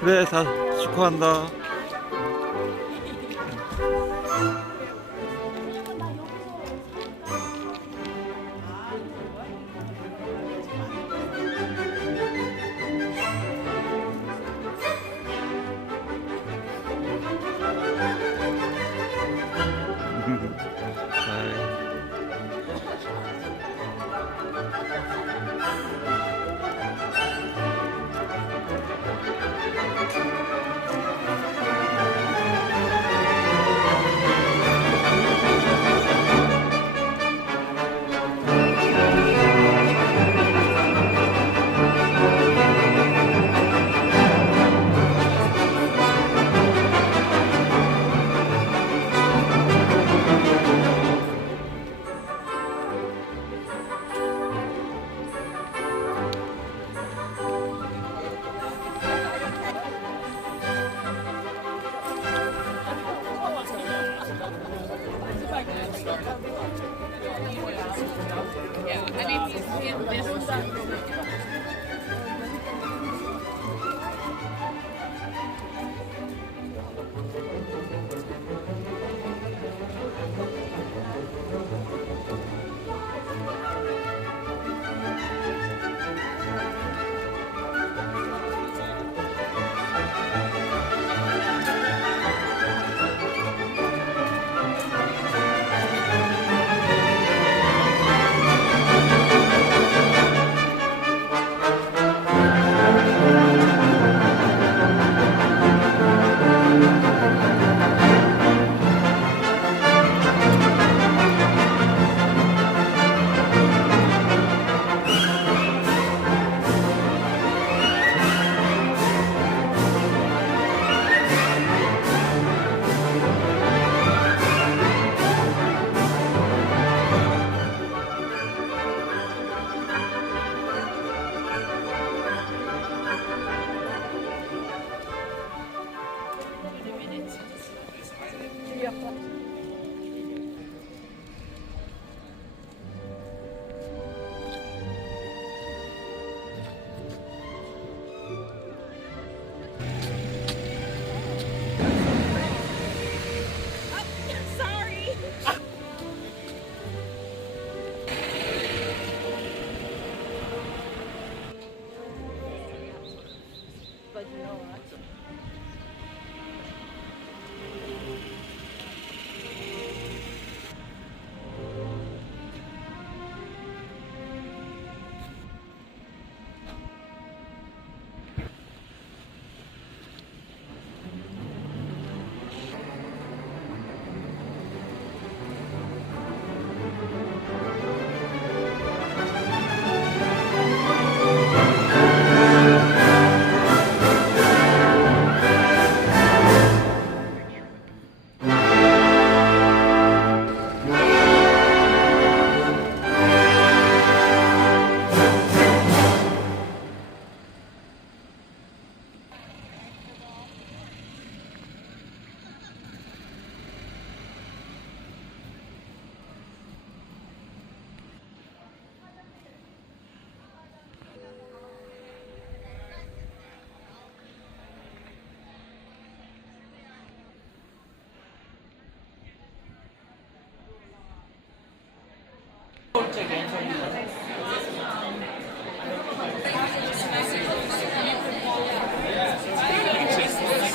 그래, 다 축하한다.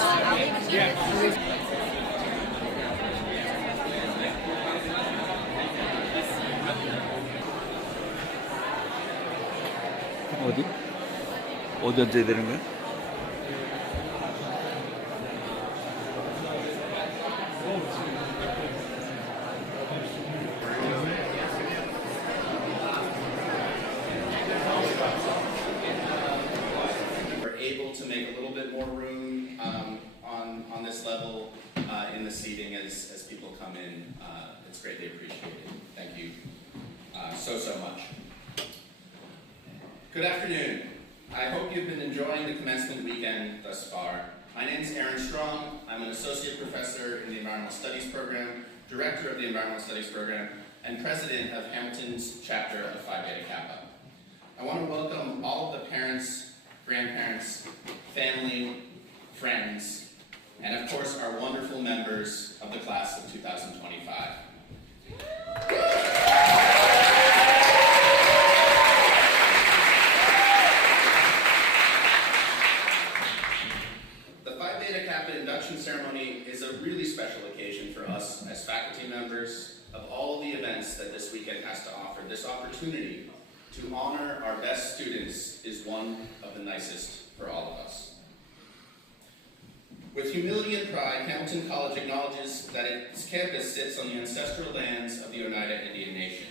아이, 어디? 어디 앉아야 되는 거야? We're able to make a little bit more room on this level in the seating as people come in. It's greatly appreciated. Thank you so much. Good afternoon. I hope you've been enjoying the commencement weekend thus far. My name is Aaron Strong. I'm an associate professor in the Environmental Studies program, director of the Environmental Studies program, and president of Hamilton's chapter of Phi Beta Kappa. I want to welcome all of the parents, grandparents, family, friends, and of course our wonderful members of the class of 2025. The Phi Beta Kappa induction ceremony is a really special occasion for us as faculty members. Of all the events that this weekend has to offer, this opportunity to honor our best students is one of the nicest for all of us. With humility and pride, Hamilton College acknowledges that its campus sits on the ancestral lands of the Oneida Indian Nation.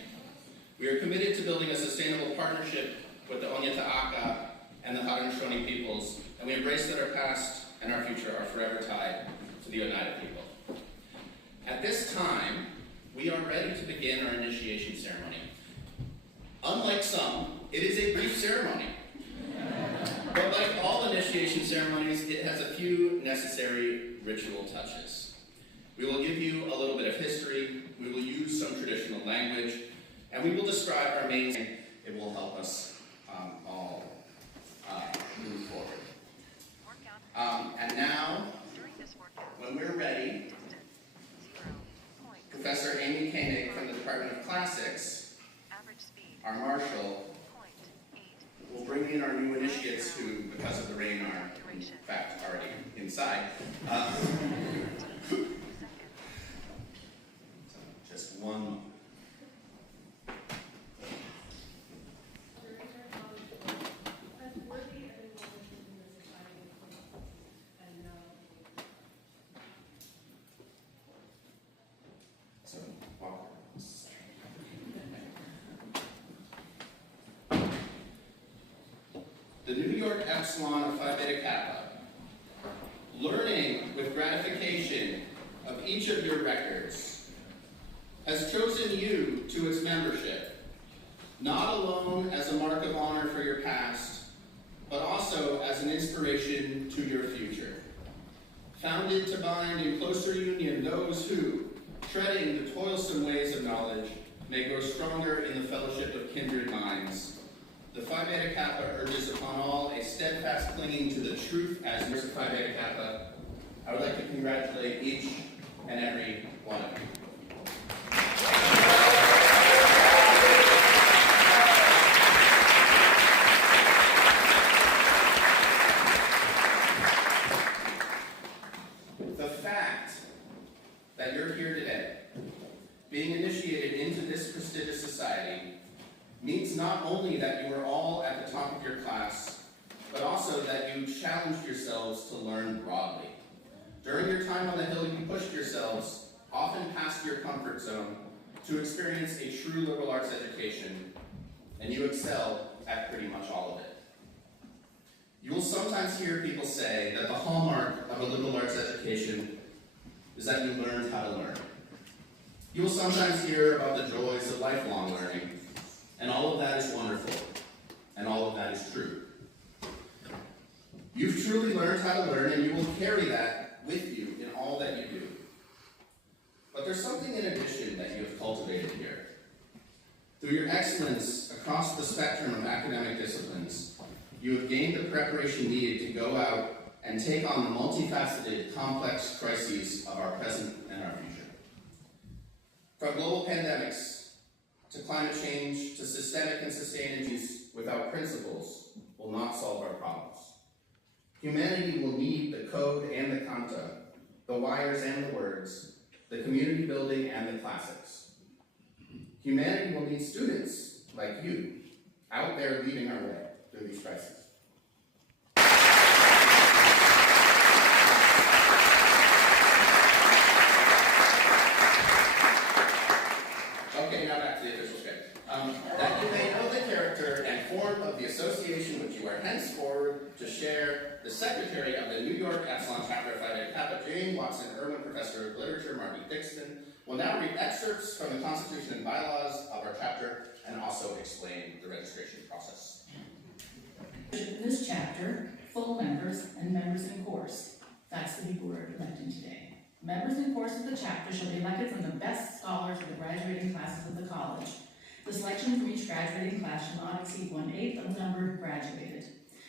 We are committed to building a sustainable partnership with the Oneida and the Haudenosaunee peoples, and we embrace that our past and our future are forever tied to the Oneida people. At this time, we are ready to begin our initiation ceremony. Unlike some, it is a brief ceremony. But like all initiation ceremonies, it has a few necessary ritual touches. We will give you a little bit of history, we will use some traditional language, and we will describe our main. It will help us all move forward. And now, when we're ready, Professor Amy Koenig from the Department of Classics, our marshal, will bring in our new initiates who, because of the rain, are in fact already inside. Just one moment. So, walk. The New York Epsilon of Phi Beta Kappa, learning with gratification of each of your records, has chosen you to its membership, not alone as a mark of honor for your past, but also as an inspiration to your future. Founded to bind in closer union those who, treading the toilsome ways of knowledge, may grow stronger in the fellowship of kindred minds, the Phi Beta Kappa urges upon all a steadfast clinging to the truth as members of Phi Beta Kappa. I would like to congratulate each and every one of you. The fact that you're here today, being initiated into this prestigious society, means not only that you were all at the top of your class, but also that you challenged yourselves to learn broadly. During your time on the Hill, you pushed yourselves, often past your comfort zone, to experience a true liberal arts education, and you excelled at pretty much all of it. You will sometimes hear people say that the hallmark of a liberal arts education is that you learned how to learn. You will sometimes hear about the joys of lifelong learning, and all of that is wonderful, and all of that is true. You've truly learned how to learn, and you will carry that with you in all that you do. But there's something in addition that you have cultivated here. Through your excellence across the spectrum of academic disciplines, you have gained the preparation needed to go out and take on the multifaceted, complex crises of our present and our future. From global pandemics, to climate change, to systemic and sustained issues without principles will not solve our problems. Humanity will need the code and the kanta, the wires and the words, the community building and the classics. Humanity will need students like you out there leading our way through these crises. Okay, now back to the official script. That you may know the character and form of the association which you are henceforward to share, the Secretary of the New York Epsilon Chapter of Phi Beta Kappa, Jane Watson Irwin, Professor of Literature, Marty Dixon, will now read excerpts from the Constitution and bylaws of our chapter and also explain the registration process. In this chapter, full members and members in course. That's the people we're electing today. Members in course of the chapter shall be elected from the best scholars of the graduating classes of the college. The selection from each graduating class shall not exceed 1/8 of the number graduated.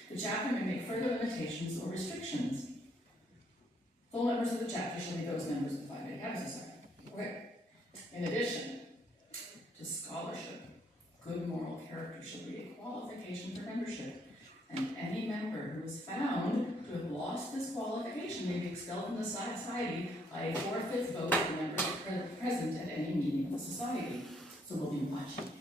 The chapter may make further limitations or restrictions. Full members of the chapter shall be those members of the Phi Beta Kappa Society. Okay. In addition to scholarship, good moral character shall be a qualification for membership, and any member who is found to have lost this qualification may be expelled from the society by a 4/5 vote of the members present at any meeting of the society. So we'll be watching.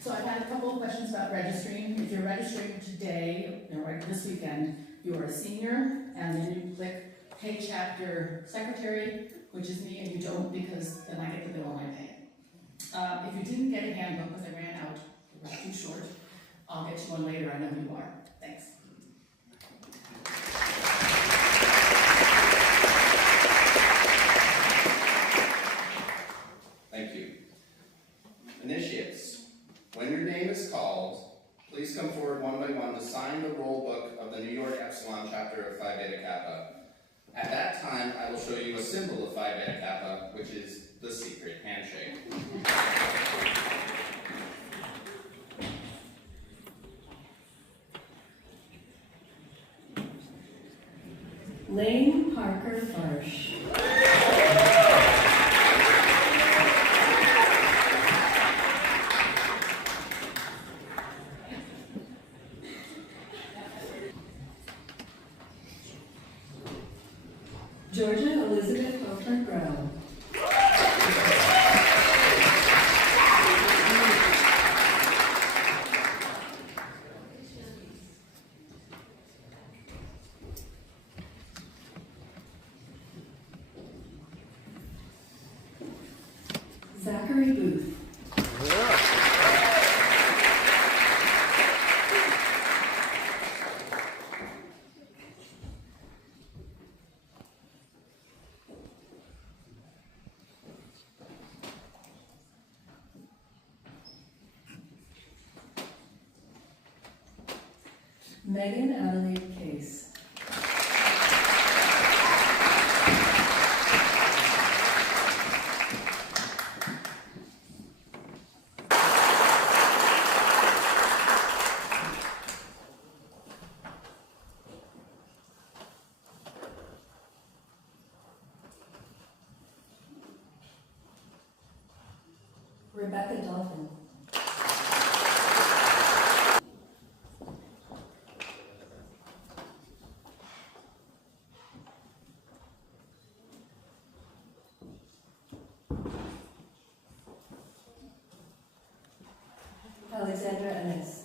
So I've had a couple of questions about registering. If you're registering today, or this weekend, you're a senior, and then you click Pay Chapter Secretary, which is me, and you don't, because then I get the bill and I pay it. If you didn't get a handbook because I ran out, it was too short, I'll get you one later. I know who you are. Thanks. Thank you. Initiates, when your name is called, please come forward one by one to sign the roll book of the New York Epsilon chapter of Phi Beta Kappa. At that time, I will show you a symbol of Phi Beta Kappa, which is the secret handshake. Lane Parker Marsh. Georgia Elizabeth Hofer Grau. Zachary Booth. Megan Adelaide Case. Rebecca Dolphin. Alexandra Ennis.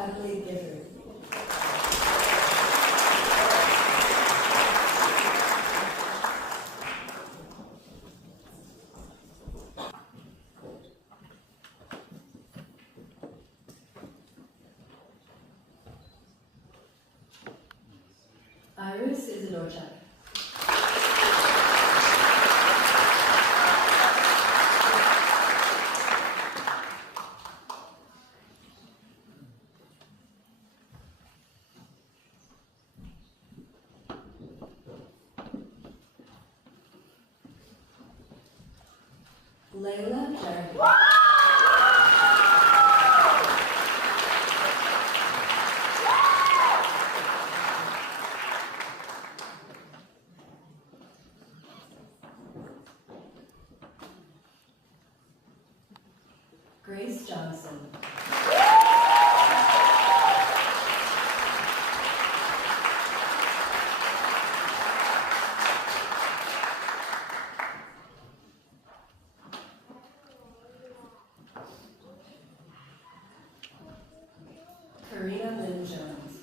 Adelaide Gifford. Iris Isidorchak. Layla Jarvis. Grace Johnson. Karina Lynn Jones.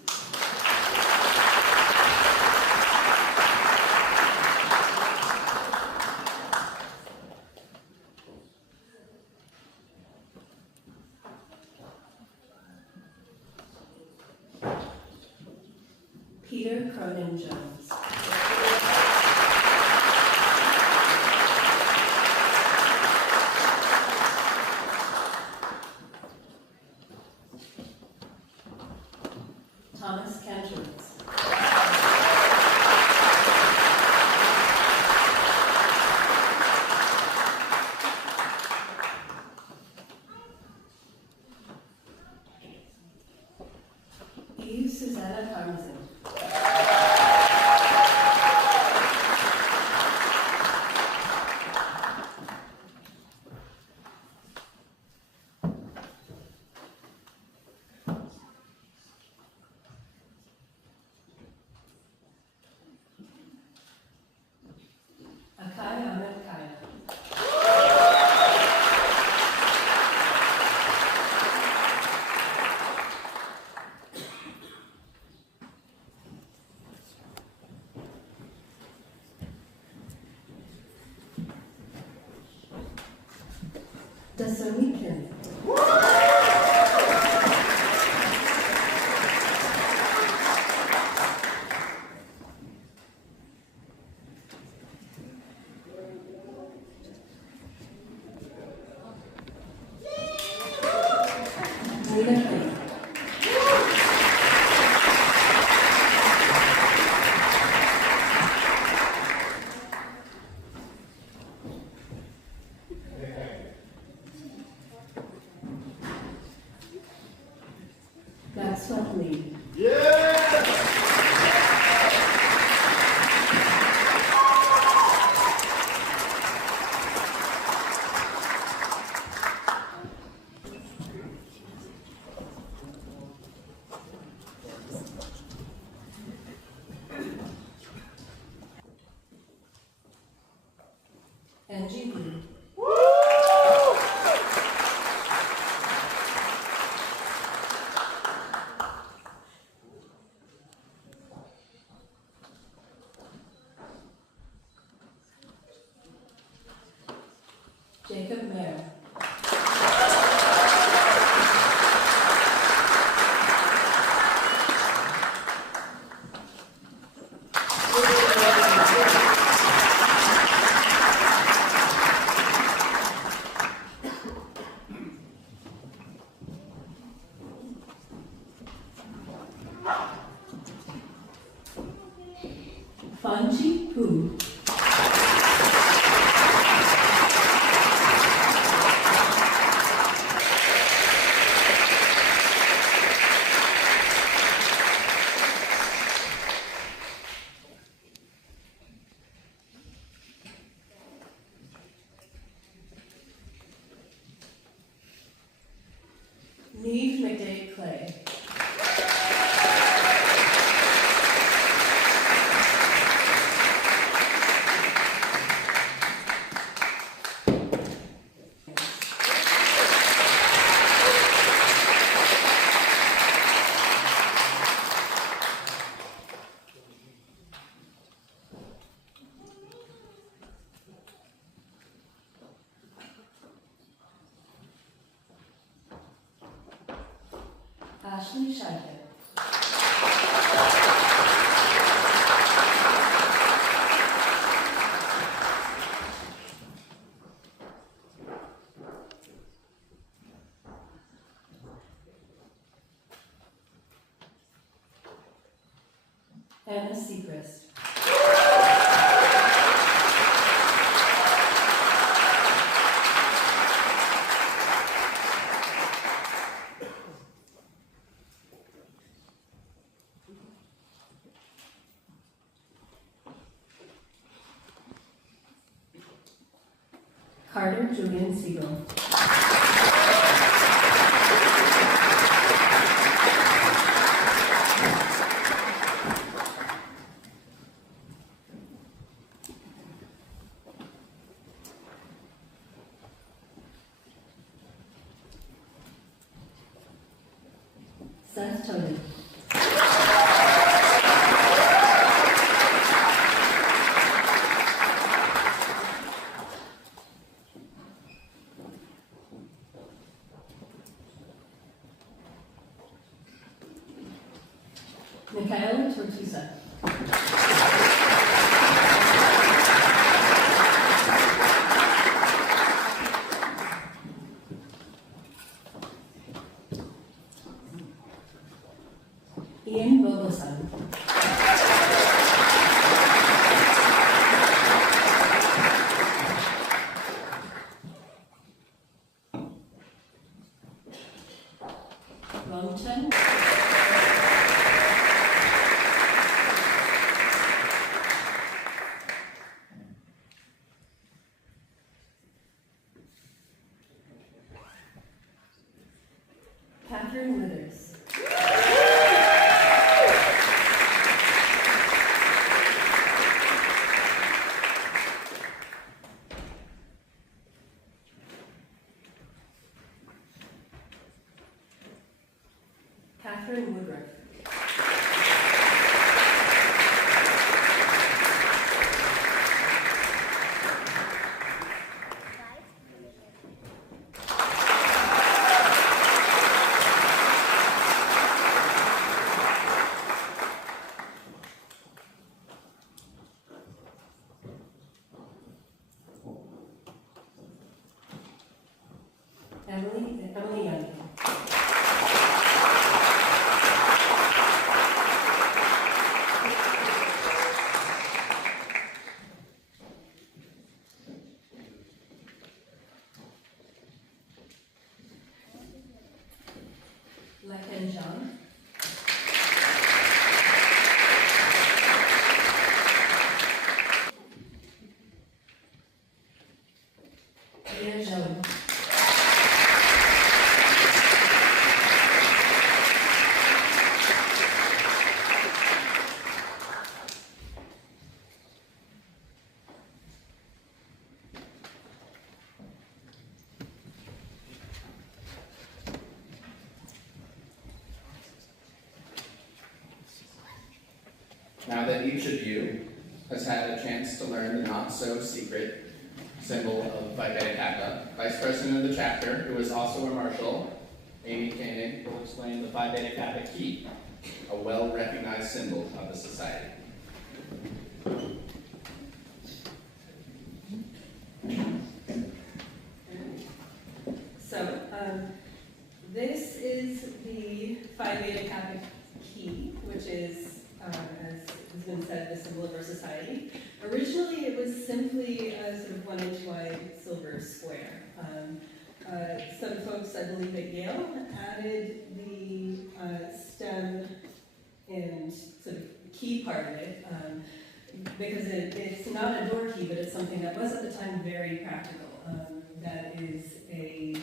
Dasom. Dasom. NGB. Jacob Mayer. Fanchi Poo. Neve McDade Clay. Ashley Scheike. Anna Seacrest. Carter Julian Siegel. Seth Tony. Michaela Tortusa. Ian Bobosan. Longton. Catherine Withers. Catherine Woodruff. Now that each of you has had a chance to learn the not-so-secret symbol of Phi Beta Kappa, Vice President of the chapter, who is also a marshal, Amy Koenig, will explain the Phi Beta Kappa key, a well-recognized symbol of the society. So, this is the Phi Beta Kappa key, which is, as has been said, the symbol of our society. Originally, it was simply a sort of 1 inch wide silver square. Some folks, I believe at Yale, added the stem and sort of key part of it, because it's not a door key, but it's something that was at the time very practical. That is a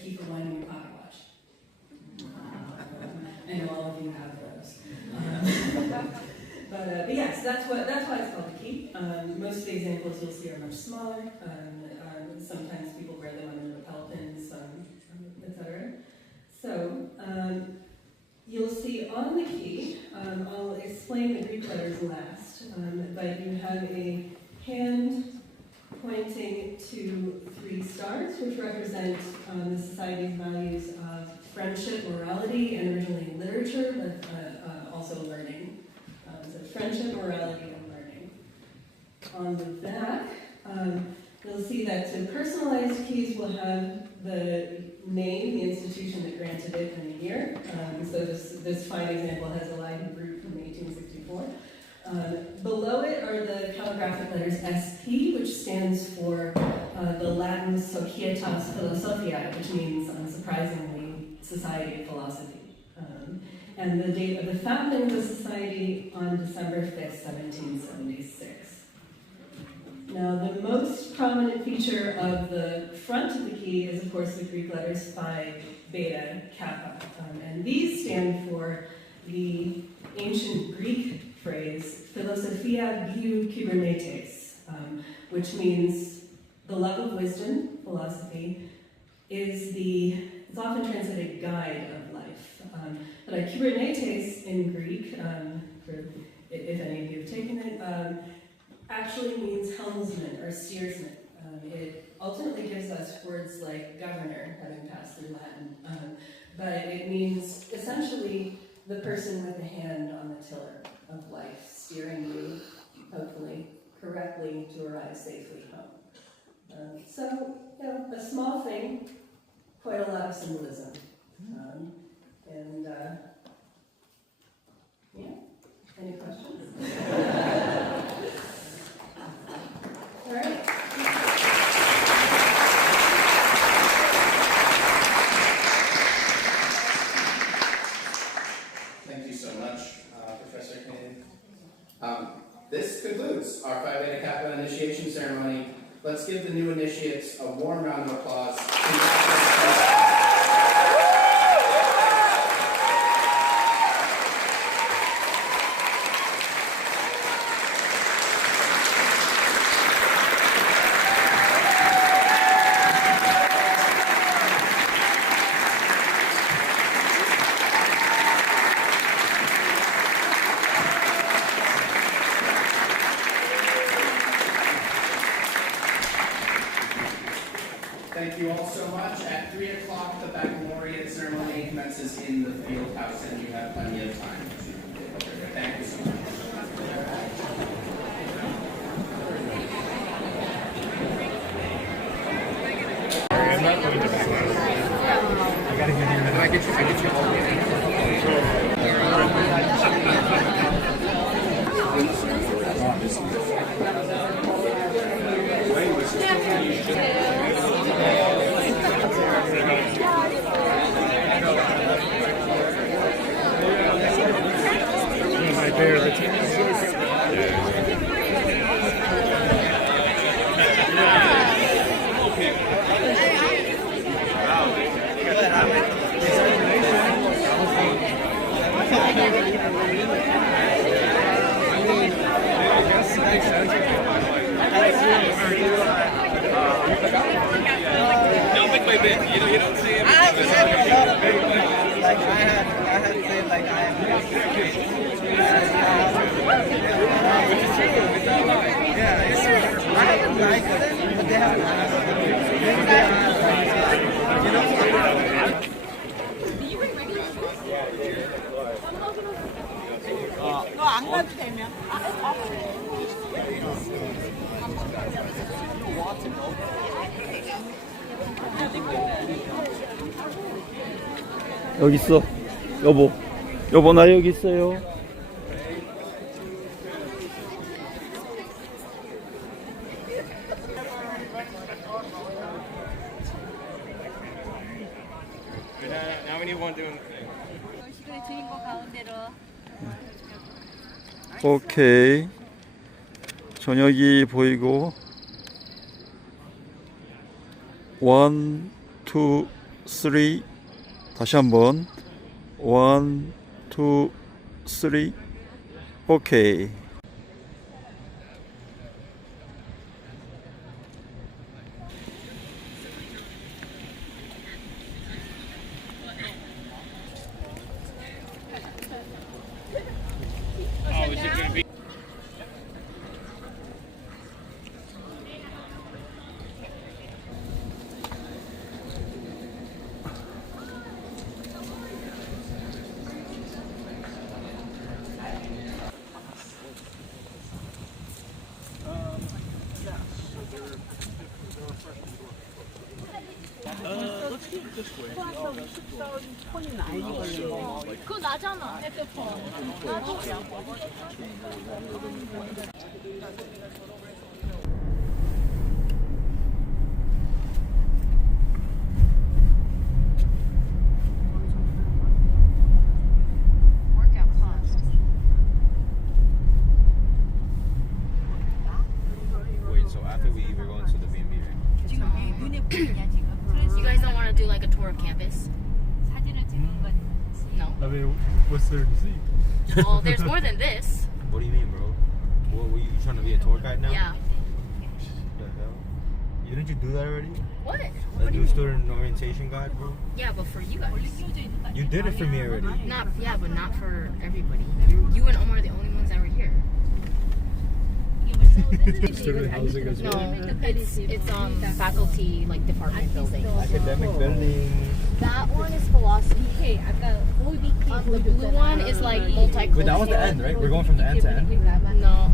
key for winding your pocket watch. I know all of you have those. But yes, that's why it's called a key. Most of the examples you'll see are much smaller. Sometimes people wear them under lapel pins, etc. So you'll see on the key, I'll explain the Greek letters last, but you have a hand pointing to 3 stars, which represent the society's values of friendship, morality, and originally literature, but also learning. So friendship, morality, and learning. On the back, you'll see that personalized keys will have the name, the institution that granted it, and the year. So this fine example has a Latin root from 1864. Below it are the calligraphic letters SP, which stands for the Latin Societas Philosophiae, which means, unsurprisingly, Society of Philosophy. And the date of the founding of the society on December 5th, 1776. Now, the most prominent feature of the front of the key is, of course, the Greek letters Phi, Beta, Kappa. And these stand for the ancient Greek phrase, Philosophia biou kybernetes, which means the love of wisdom, philosophy, is it's often translated guide of life. But kybernetes in Greek, if any of you have taken it, actually means helmsman or steersman. It ultimately gives us words like governor, having passed through Latin, but it means essentially the person with the hand on the tiller of life, steering you, hopefully, correctly to arrive safely home. So, a small thing, quite a lot of symbolism. Any questions? All right. Thank you so much, Professor Koenig. This concludes our Phi Beta Kappa initiation ceremony. Let's give the new initiates a warm round of applause. Thank you all so much. At 3 o'clock, the baccalaureate ceremony commences in the field house, and you have plenty of time to get over there. Thank you so much. I'm not going to back. I gotta get here. I get you all the 여기 있어. 여보. 여보, 나 여기 있어요. Now we need one doing the thing. 의식을 주인공 가운데로 오케이. 저녁이 보이고. 1, 2, 3. 다시 한번. 1, 2, 3. 오케이. Oh, is it gonna be? 그거 나잖아. 핸드폰. 나도. Workout paused. Wait, so after we eat, we're going to the B&B, right? 지금 눈에 보이냐 지금? You guys don't want to do like a tour of campus? 사진을 찍은 건 no. I mean, what's there to see? Well, there's more than this. What do you mean, bro? What, were you trying to be a tour guide now? Yeah. What the hell? Didn't you do that already? What? A new student orientation guide, bro? Yeah, but for you guys. You did it for me already. Not yeah, but not for everybody. You and Omar are the only ones that were here. Student housing as No, well. it's faculty like department building. Academic building. That one is philosophy. The blue one is like multicultural. Wait, that was the end, right? We're going from the end to end? No,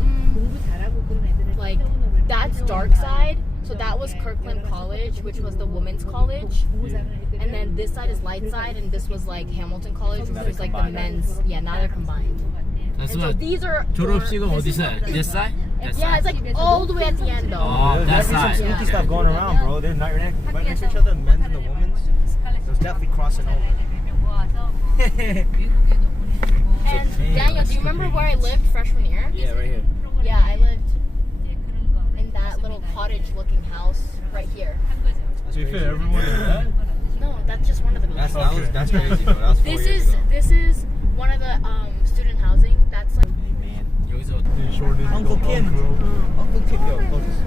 like that's dark side. So that was Kirkland College, which was the women's college, and then this side is light side, and this was like Hamilton College, which was like the men's. Yeah, now they're combined. And so these are 졸업식은 어디서? This side? yeah, it's like all the way at the end though. Oh, that There's some side. spooky stuff going around, bro. They're not right next to each other, the men's and the women's. There's definitely crossing over. And Daniel, do you remember where I lived freshman year? Yeah, right here. Yeah, I lived in that little cottage-looking house right here. So you fit everyone in that? No, that's just one of the buildings. That's crazy, bro. That was 4 years ago. This is one of the student housing. That's like Hey, man. 여기서 You shorten it. Uncle go Kim. Uncle. Uncle Kim, yo, close.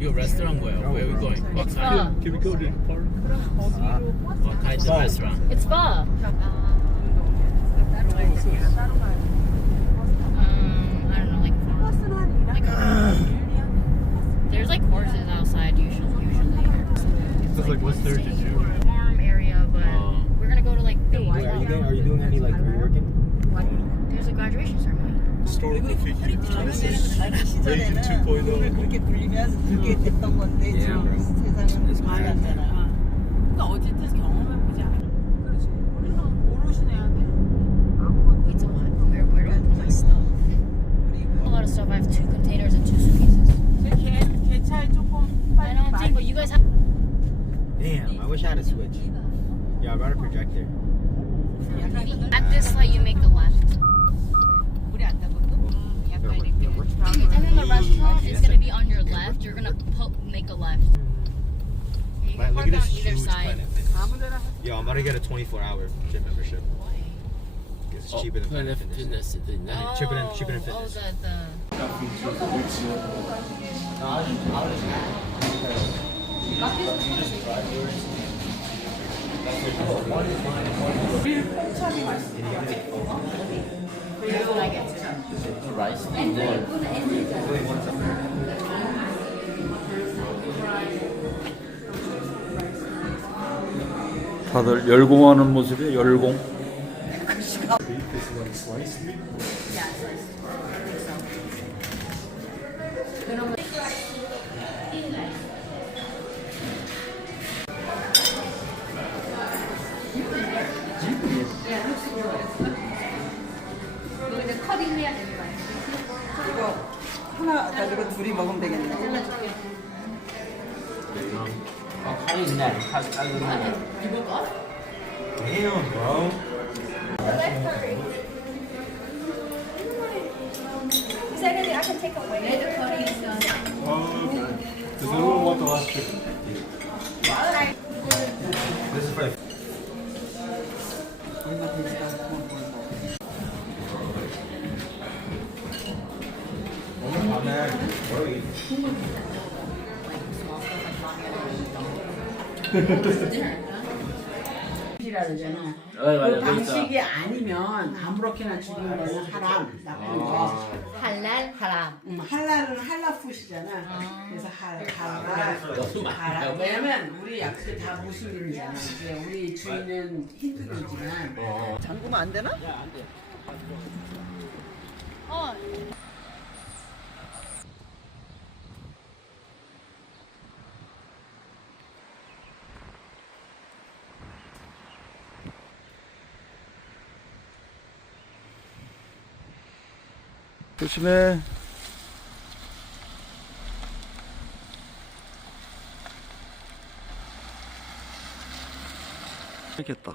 이거 레스토랑 뭐야? Where are we going? What it's kind? pho. Can we go to the park? What kind of restaurant? It's pho. I don't know, there's like horses outside usually. It's like, what's there to do? Farm area, but we're gonna go to like the Wait, are you doing any, like, are you working? There's a graduation ceremony. Historical figure. This is Reagan 2.0. 그렇게 불리면 그게 됐던 건데 Yeah, bro. 지금 세상은 달랐잖아. 그러니까 어쨌든 경험해보자. 그렇지. 우리는 오롯이 내야 돼. It's a lot. Where do I put my stuff? A lot of stuff. I have 2 containers and 2 suitcases. 제 차에 조금 I don't think, but you guys have. Damn, I wish I had a Switch. Yeah, I brought a projector. At this light, you make the left. 물이 안 나거든. 약간 이렇게 And then the restaurant is gonna be on your left. You're gonna make a left. You Man, can look park at on this either huge side. Planet Fitness. 아무데나 Yo, I'm about to get a 24-hour gym membership. It's cheaper than Planet Fitness. 피트니스도 있네. Cheaper than Oh, Fitness. the Here's what I get to. Rice. 다들 열공하는 모습이에요. 열공. Like sliced meat? Yeah, sliced. I think so. 그런 거. 이거 이제 커팅해야 되는 거야. 이거 하나 가지고 둘이 먹으면 되겠네. 잘라줄게. 칼이 있네. 칼 잘랐네. 이거 거? Damn, bro. 레드 커리 있어. Oh, okay. Does anyone want the last chicken? This is for 얼마 되지도 않고 뭘 먹어. 이라잖아. 그 맞아. 방식이 아니면 아무렇게나 죽이는 거는 하람. 나쁜 거. 할랄 하람. 할랄은 할라풋이잖아. 그래서 하람. 왜냐면 우리 약속이 다 무슬림이잖아. 이제 우리 주인은 힌두교지만. 잠그면 안 되나? 어. 조심해. 알겠다.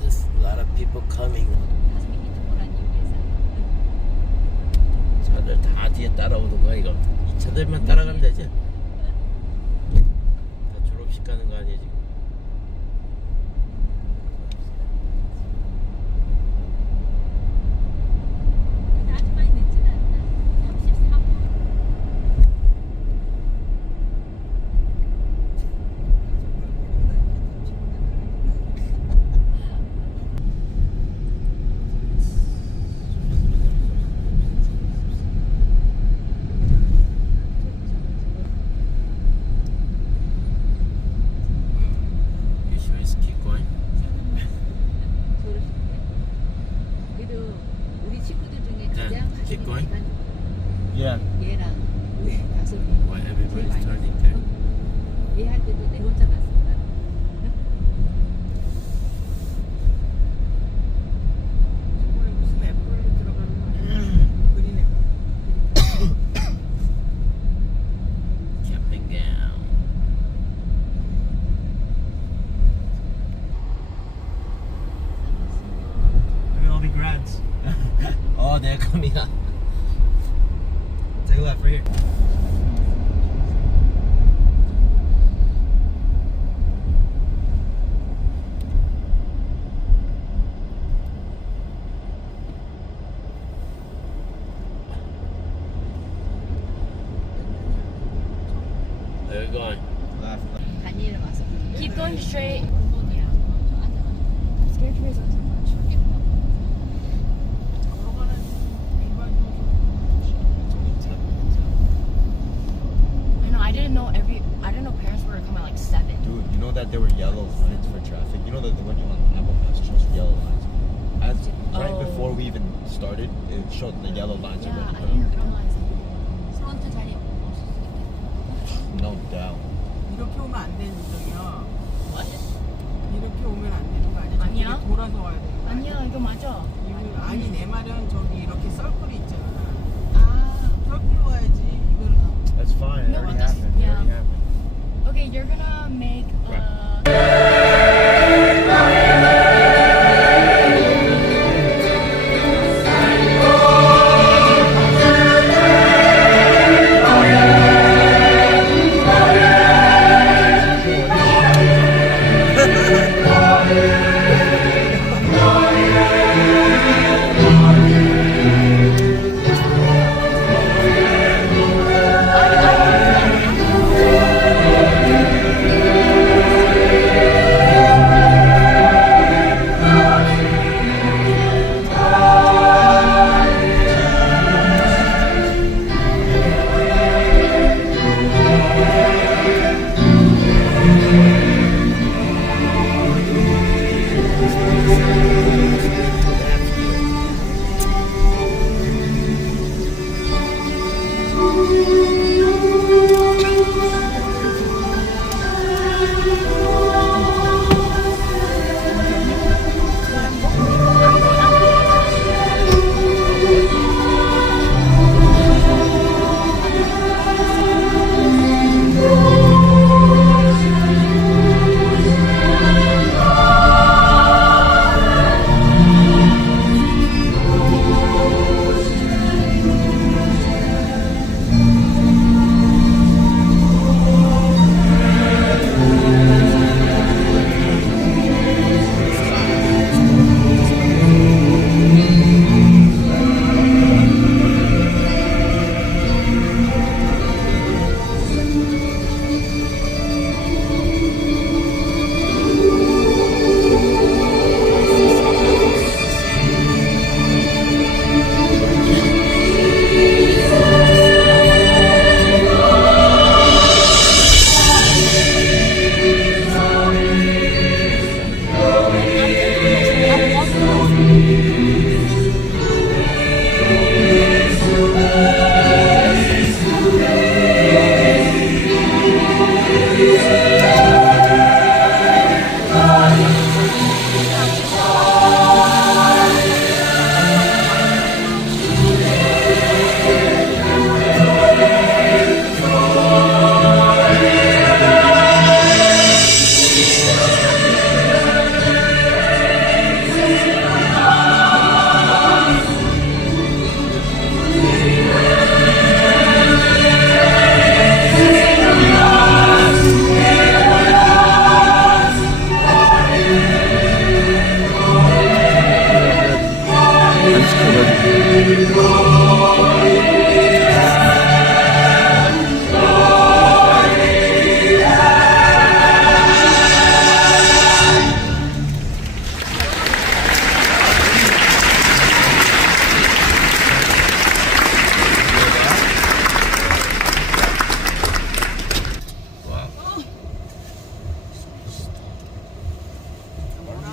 There's a lot of people coming. 차들 다 뒤에 따라오는 거야 이거. 이 차들만 따라가면 되지. 다 졸업식 가는 거 아니야 지금? You sure it's keep going? 그래도 우리 친구들 중에 가장 keep going? Yeah. 얘랑 우리 다섯 Why everybody's turning there? 얘할 때도 내 혼자 갔었다. 저번에 무슨 애플에 들어가는 거 그리네. Camping down. Look at all the grads. Oh, they're coming up. Take a left right here. Where are we going? Left. 간이를 와서. Keep going straight. Scared to raise so much. I know. I didn't know parents were coming like 7. Dude, you know that there were yellow lines for traffic? You know that when you're on Apple Maps, it shows yellow lines. Right before we even started, it showed the yellow lines Yeah, already. I didn't realize it. 프론트 자리 없었을 때. No doubt. 이렇게 오면 안 되는 중이야. 돌아서 와야 돼. 아니야, 이거 맞아. 아니 내 말은 저기 이렇게 썰클이 있잖아. 아. 썰클로 와야지. 이거는 That's fine. It No, already but this- happened. It yeah. already happened. Okay, you're gonna make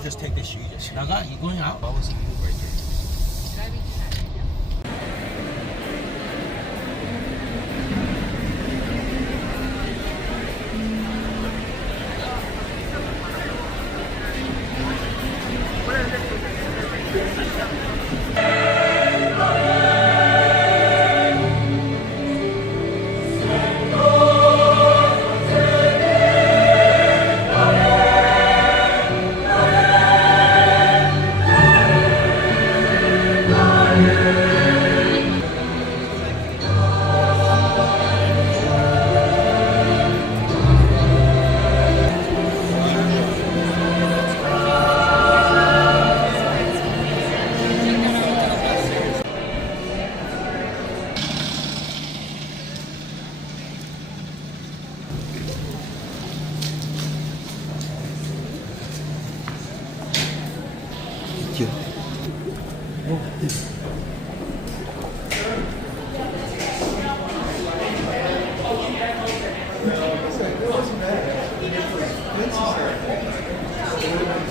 Just take the shoe. Just 나가. You going out? Why was he right there?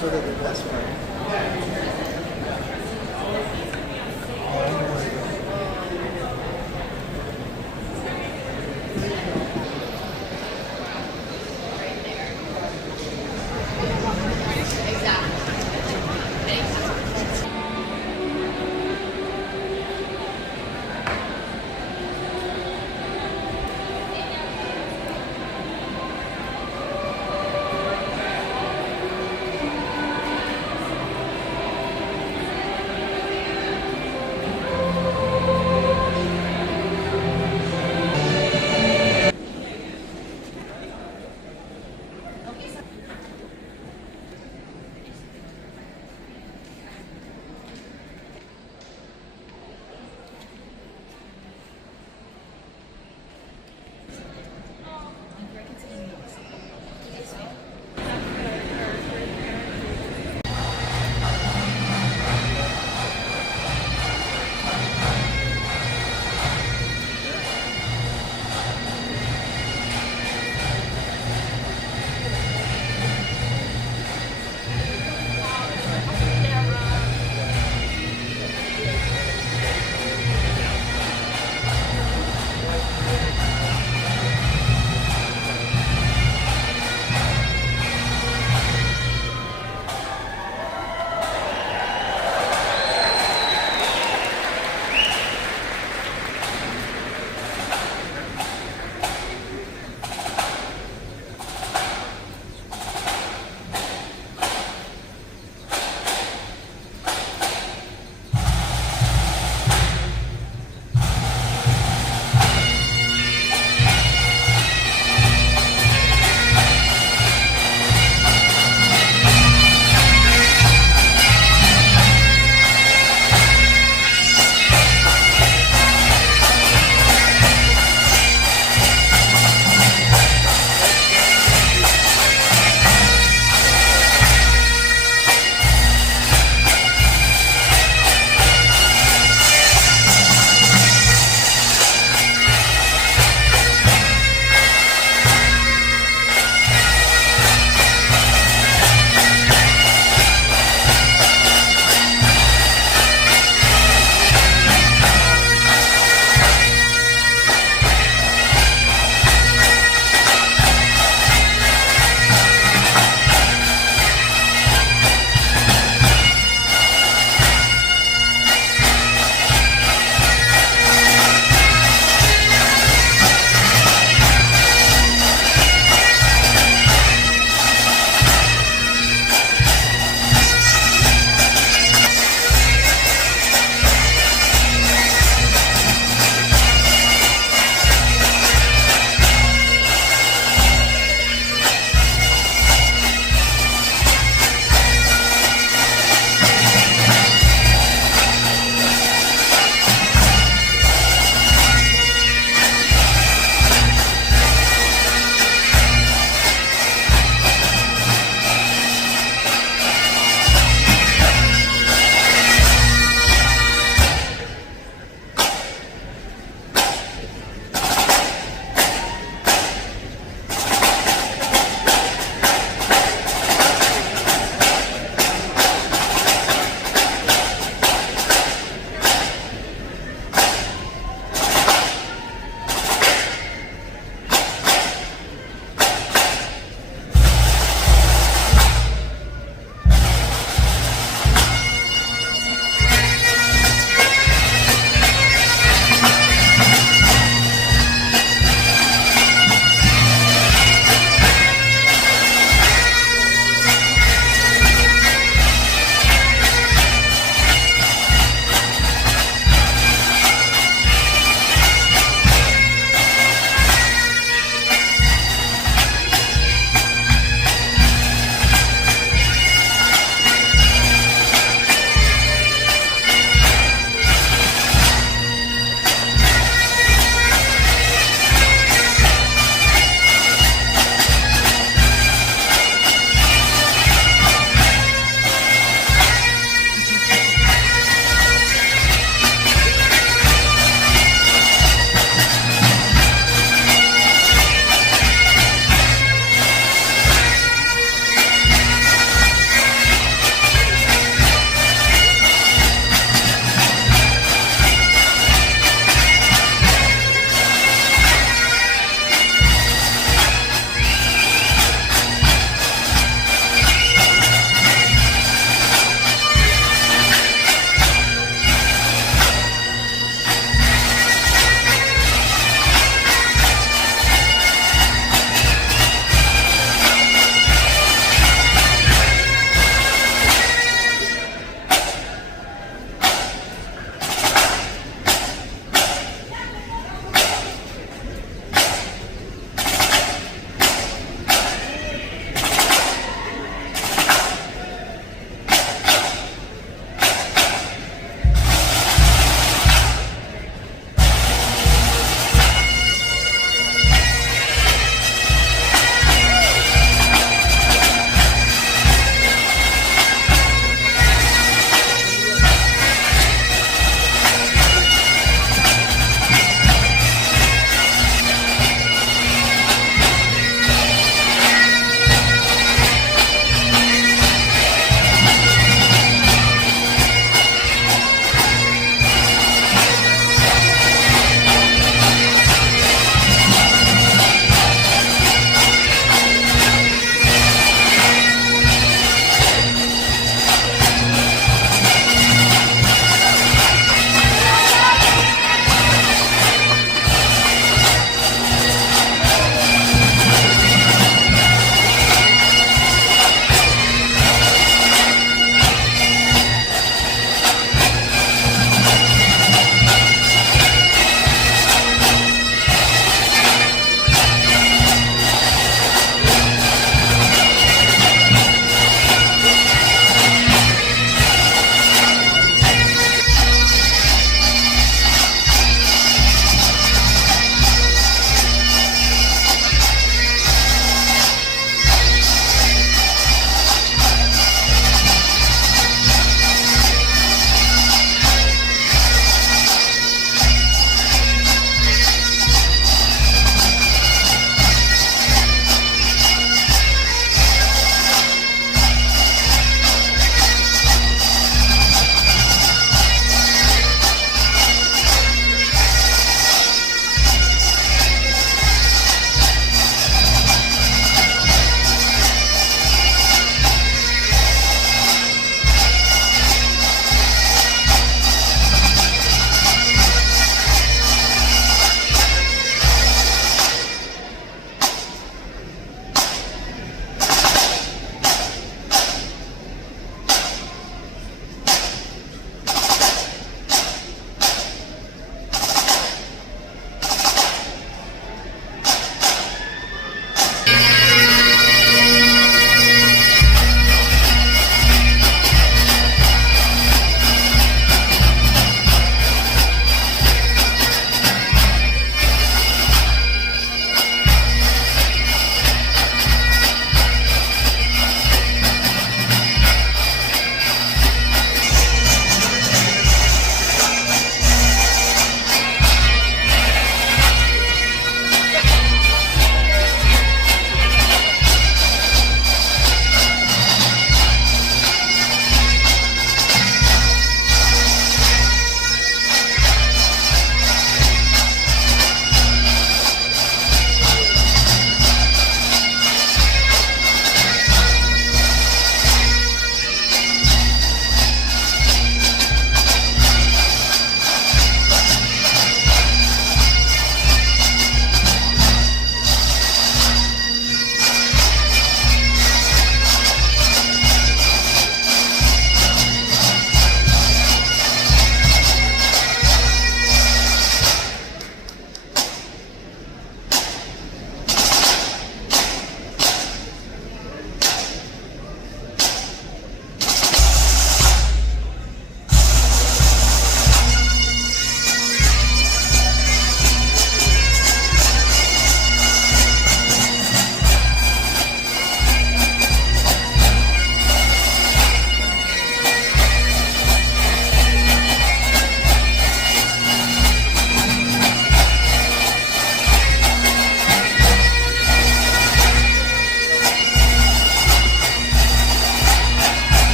Sort of the best part.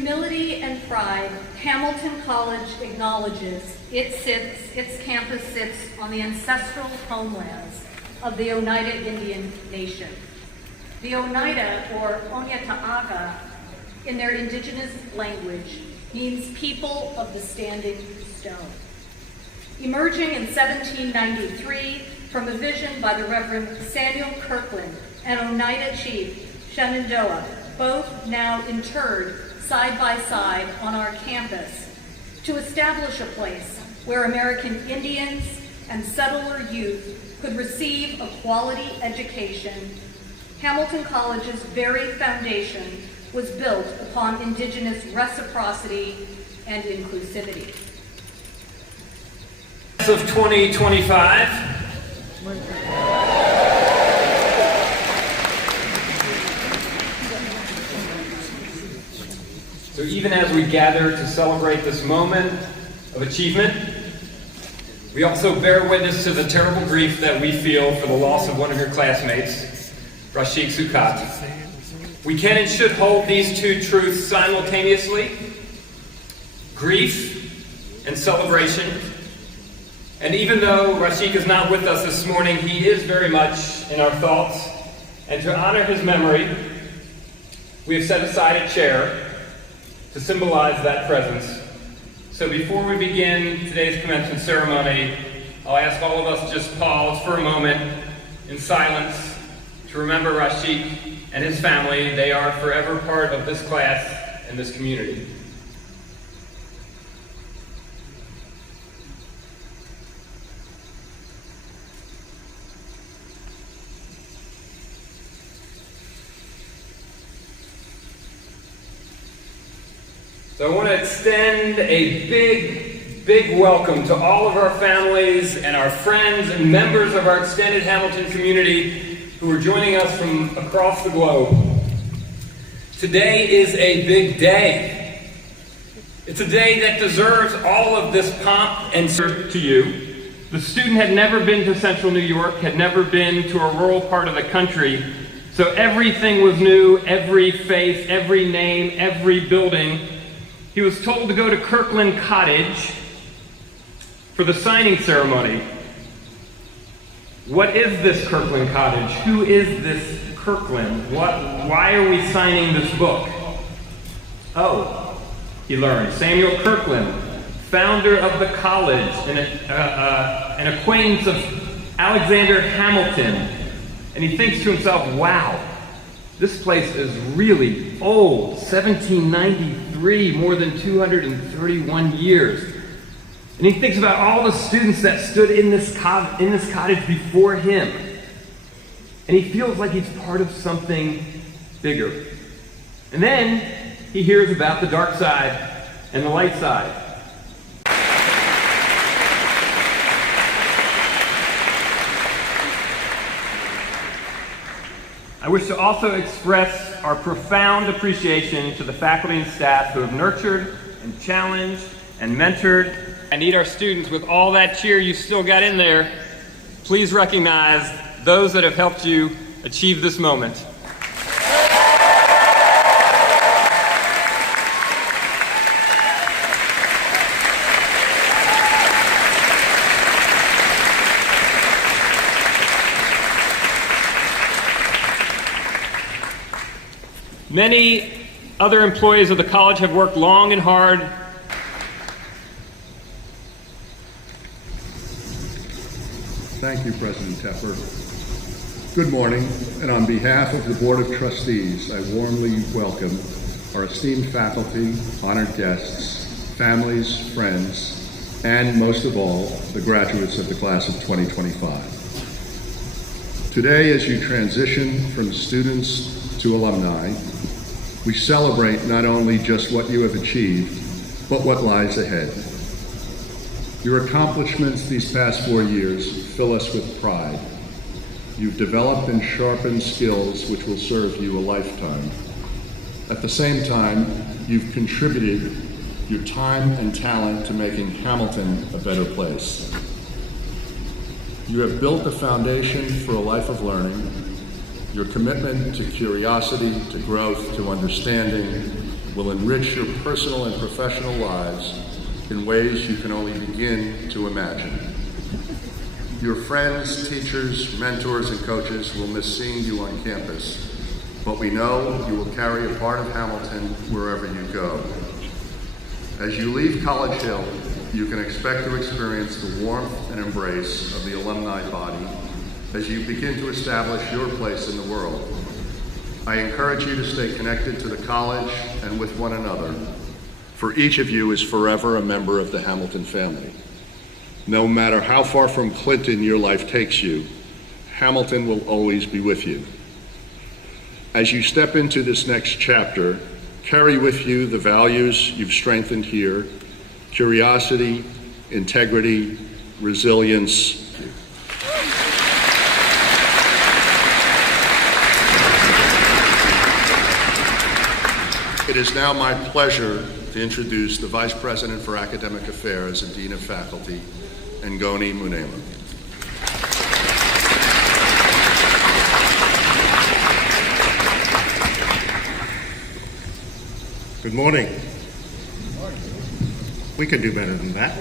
humility and pride, Hamilton College acknowledges its campus sits on the ancestral homelands of the Oneida Indian Nation. The Oneida, or Onyataaga, in their indigenous language, means people of the standing stone. Emerging in 1793 from a vision by the Reverend Samuel Kirkland and Oneida Chief Shenandoah, both now interred side by side on our campus, to establish a place where American Indians and settler youth could receive a quality education, Hamilton College's very foundation was built upon Indigenous reciprocity and inclusivity. Of 2025. So even as we gather to celebrate this moment of achievement, we also bear witness to the terrible grief that we feel for the loss of one of your classmates, Rashik Sukat. We can and should hold these two truths simultaneously: grief and celebration. And even though Rashik is not with us this morning, he is very much in our thoughts. And to honor his memory, we have set aside a chair to symbolize that presence. So before we begin today's commencement ceremony, I'll ask all of us to just pause for a moment in silence to remember Rashik and his family. They are forever part of this class and this community. So I want to extend a big welcome to all of our families and our friends and members of our extended Hamilton community who are joining us from across the globe. Today is a big day. It's a day that deserves all of this pomp and to you. The student had never been to Central New York, had never been to a rural part of the country, so everything was new, every face, every name, every building. He was told to go to Kirkland Cottage for the signing ceremony. What is this Kirkland Cottage? Who is this Kirkland? Why are we signing this book? Oh, he learned. Samuel Kirkland, founder of the college, an acquaintance of Alexander Hamilton. And he thinks to himself, wow, this place is really old, 1793, more than 231 years. And he thinks about all the students that stood in this cottage before him. And he feels like he's part of something bigger. And then he hears about the dark side and the light side. I wish to also express our profound appreciation to the faculty and staff who have nurtured and challenged and mentored. I need our students, with all that cheer you still got in there, please recognize those that have helped you achieve this moment. Many other employees of the college have worked long and hard Thank you, President Tepper. Good morning, and on behalf of the Board of Trustees, I warmly welcome our esteemed faculty, honored guests, families, friends, and most of all, the graduates of the class of 2025. Today, as you transition from students to alumni, we celebrate not only just what you have achieved, but what lies ahead. Your accomplishments these past 4 years fill us with pride. You've developed and sharpened skills which will serve you a lifetime. At the same time, you've contributed your time and talent to making Hamilton a better place. You have built the foundation for a life of learning. Your commitment to curiosity, to growth, to understanding will enrich your personal and professional lives in ways you can only begin to imagine. Your friends, teachers, mentors, and coaches will miss seeing you on campus, but we know you will carry a part of Hamilton wherever you go. As you leave College Hill, you can expect to experience the warmth and embrace of the alumni body as you begin to establish your place in the world. I encourage you to stay connected to the college and with one another, for each of you is forever a member of the Hamilton family. No matter how far from Clinton your life takes you, Hamilton will always be with you. As you step into this next chapter, carry with you the values you've strengthened here: curiosity, integrity, resilience. It is now my pleasure to introduce the Vice President for Academic Affairs and Dean of Faculty, Ngoni Munema. Good morning. We could do better than that.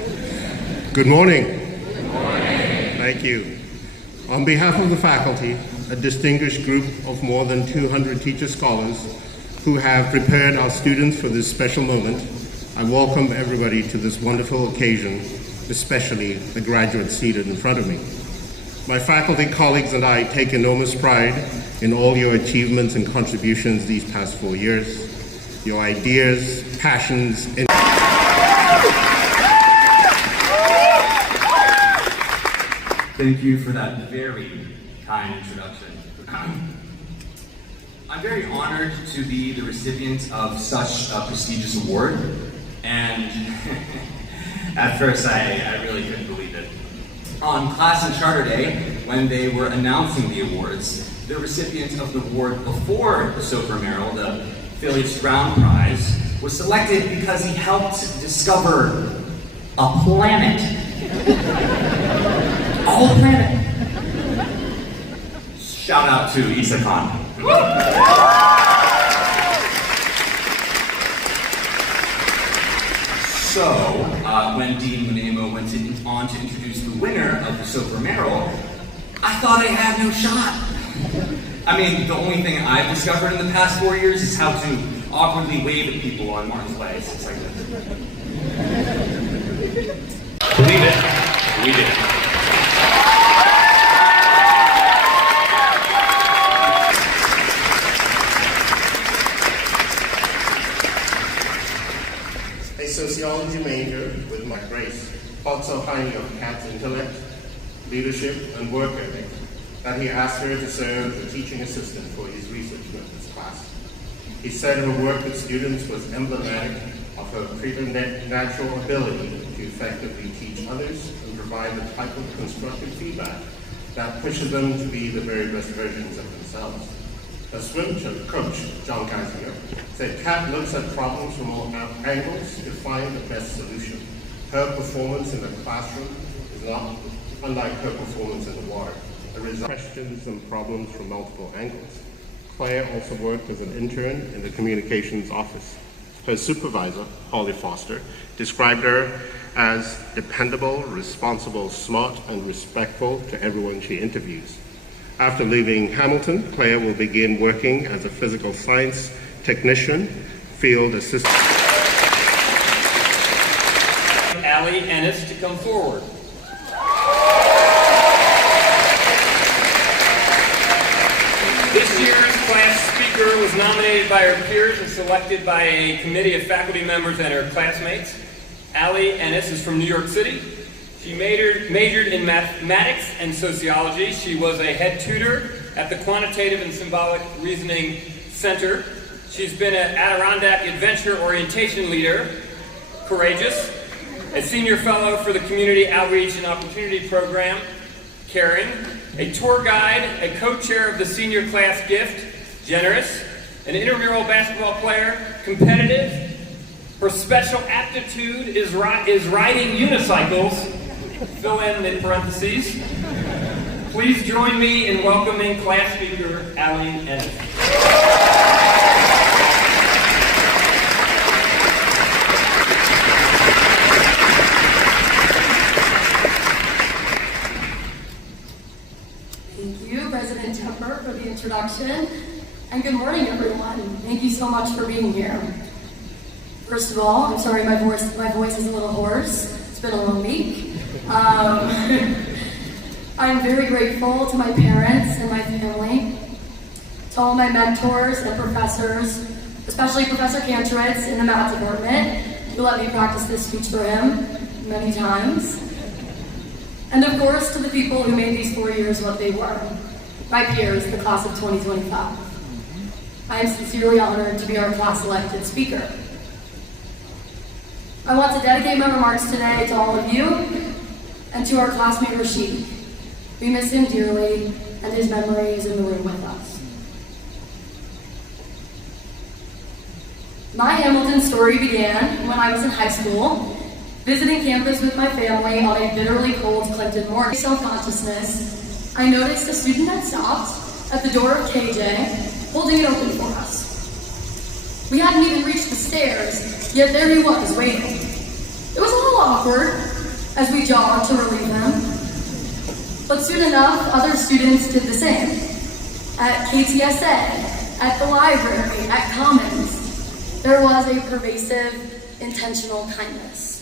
Good morning. Good morning. Thank you. On behalf of the faculty, a distinguished group of more than 200 teacher scholars who have prepared our students for this special moment, I welcome everybody to this wonderful occasion, especially the graduates seated in front of me. My faculty colleagues and I take enormous pride in all your achievements and contributions these past 4 years, your ideas, passions, and Thank you for that very kind introduction. I'm very honored to be the recipient of such a prestigious award, and at first I really couldn't believe it. On Class and Charter Day, when they were announcing the awards, the recipient of the award before the Soper Merrill, the Phillips Brown Prize, was selected because he helped discover a planet. A planet. Shout out to Isa Khan. So, when Dean Munema went on to introduce the winner of the Soper Merrill, I thought I had no shot. I mean, the only thing I've discovered in the past 4 years is how to awkwardly wave at people on Martin's Way. It's like, believe it, we did it. a sociology major with my grace, thought so highly of Kat's intellect, leadership, and work ethic that he asked her to serve as a teaching assistant for his research methods class. He said her work with students was emblematic of her preternatural ability to effectively teach others and provide the type of constructive feedback that pushes them to be the very best versions of themselves. A swim coach, John Gazier, said Kat looks at problems from all angles to find the best solution. Her performance in the classroom is not unlike her performance in the water. It resolves questions and problems from multiple angles. Claire also worked as an intern in the communications office. Her supervisor, Holly Foster, described her as dependable, responsible, smart, and respectful to everyone she interviews. After leaving Hamilton, Claire will begin working as a physical science technician, field assistant. Allie Ennis to come forward. This year's class speaker was nominated by her peers and selected by a committee of faculty members and her classmates. Allie Ennis is from New York City. She majored in mathematics and sociology. She was a head tutor at the Quantitative and Symbolic Reasoning Center. She's been an Adirondack Adventure Orientation Leader, courageous, a senior fellow for the Community Outreach and Opportunity Program, caring, a tour guide, a co-chair of the senior class gift, generous, an intramural basketball player, competitive. Her special aptitude is riding unicycles. Fill in the parentheses. Please join me in welcoming class speaker Allie Ennis. introduction. And good morning, everyone. Thank you so much for being here. First of all, I'm sorry my voice is a little hoarse. It's been a long week. I'm very grateful to my parents and my family, to all my mentors and professors, especially Professor Kantrowitz in the math department, who let me practice this speech for him many times. And of course, to the people who made these 4 years what they were, my peers, the class of 2025. I am sincerely honored to be our class elected speaker. I want to dedicate my remarks today to all of you and to our classmate Rashid. We miss him dearly, and his memory is in the room with us. My Hamilton story began when I was in high school, visiting campus with my family on a bitterly cold Clinton morning. Self-consciousness, I noticed a student had stopped at the door of KJ, holding it open for us. We hadn't even reached the stairs, yet there he was, waiting. It was a little awkward as we jogged to relieve him, but soon enough, other students did the same. At KTSA, at the library, at Commons, there was a pervasive, intentional kindness.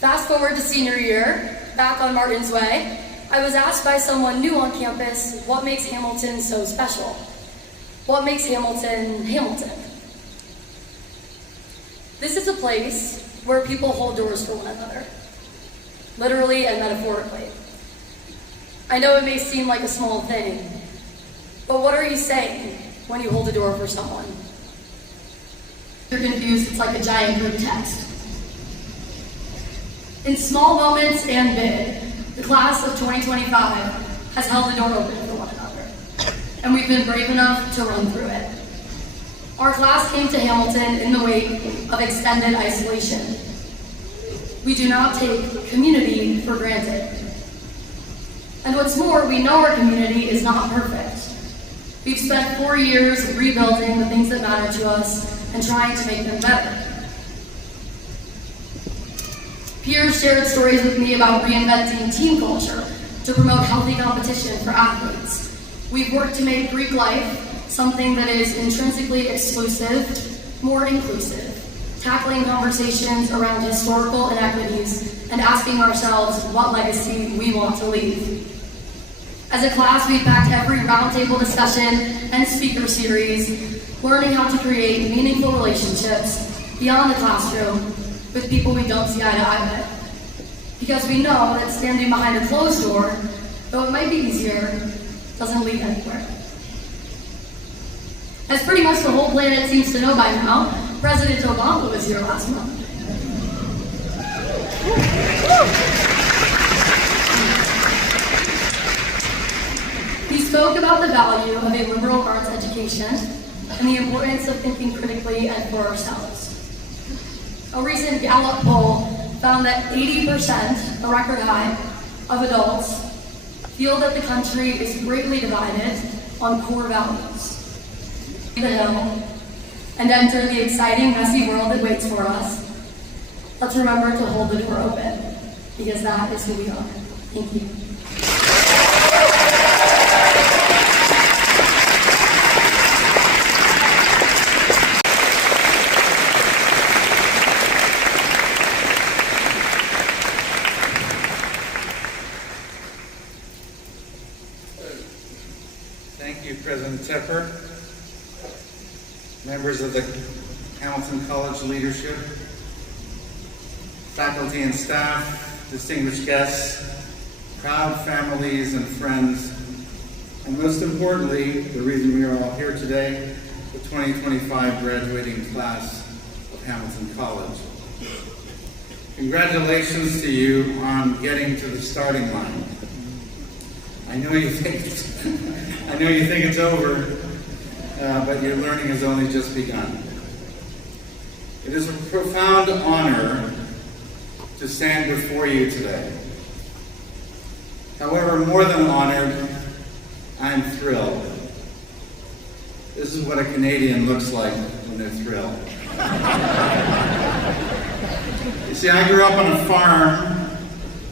Fast forward to senior year, back on Martin's Way, I was asked by someone new on campus what makes Hamilton so special. What makes Hamilton, Hamilton? This is a place where people hold doors for one another, literally and metaphorically. I know it may seem like a small thing, but what are you saying when you hold a door for someone? If you're confused, it's like a giant group text. In small moments and big, the class of 2025 has held the door open for one another, and we've been brave enough to run through it. Our class came to Hamilton in the wake of extended isolation. We do not take community for granted. And what's more, we know our community is not perfect. We've spent 4 years rebuilding the things that matter to us and trying to make them better. Peers shared stories with me about reinventing team culture to promote healthy competition for athletes. We've worked to make Greek life something that is intrinsically exclusive, more inclusive, tackling conversations around historical inequities and asking ourselves what legacy we want to leave. As a class, we've backed every roundtable discussion and speaker series, learning how to create meaningful relationships beyond the classroom with people we don't see eye to eye with. Because we know that standing behind a closed door, though it might be easier, doesn't lead anywhere. As pretty much the whole planet seems to know by now, President Obama was here last month. He spoke about the value of a liberal arts education and the importance of thinking critically and for ourselves. A recent Gallup poll found that 80%, a record high, of adults feel that the country is greatly divided on core values. The hill and enter the exciting, messy world that waits for us. Let's remember to hold the door open, because that is who we are. Thank you. Thank you, President Tepper, members of the Hamilton College leadership, faculty and staff, distinguished guests, proud families and friends, and most importantly, the reason we are all here today, the 2025 graduating class of Hamilton College. Congratulations to you on getting to the starting line. I know you think it's over, but your learning has only just begun. It is a profound honor to stand before you today. However, more than honored, I'm thrilled. This is what a Canadian looks like when they're thrilled. You see, I grew up on a farm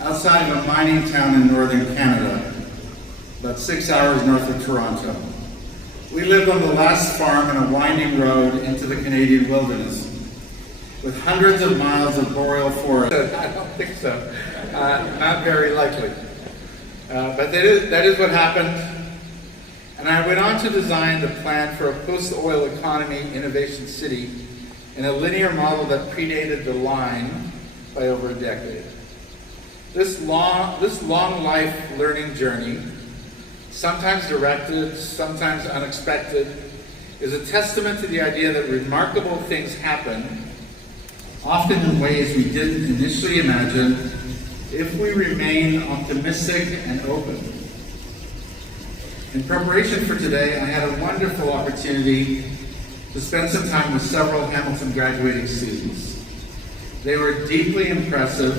outside of a mining town in northern Canada. about 6 hours north of Toronto. We lived on the last farm in a winding road into the Canadian wilderness, with hundreds of miles of boreal forest. I don't think so. Not very likely. But that is what happened. And I went on to design the plan for a post-oil economy innovation city in a linear model that predated the line by over a decade. This long life learning journey, sometimes directed, sometimes unexpected, is a testament to the idea that remarkable things happen, often in ways we didn't initially imagine, if we remain optimistic and open. In preparation for today, I had a wonderful opportunity to spend some time with several Hamilton graduating students. They were deeply impressive,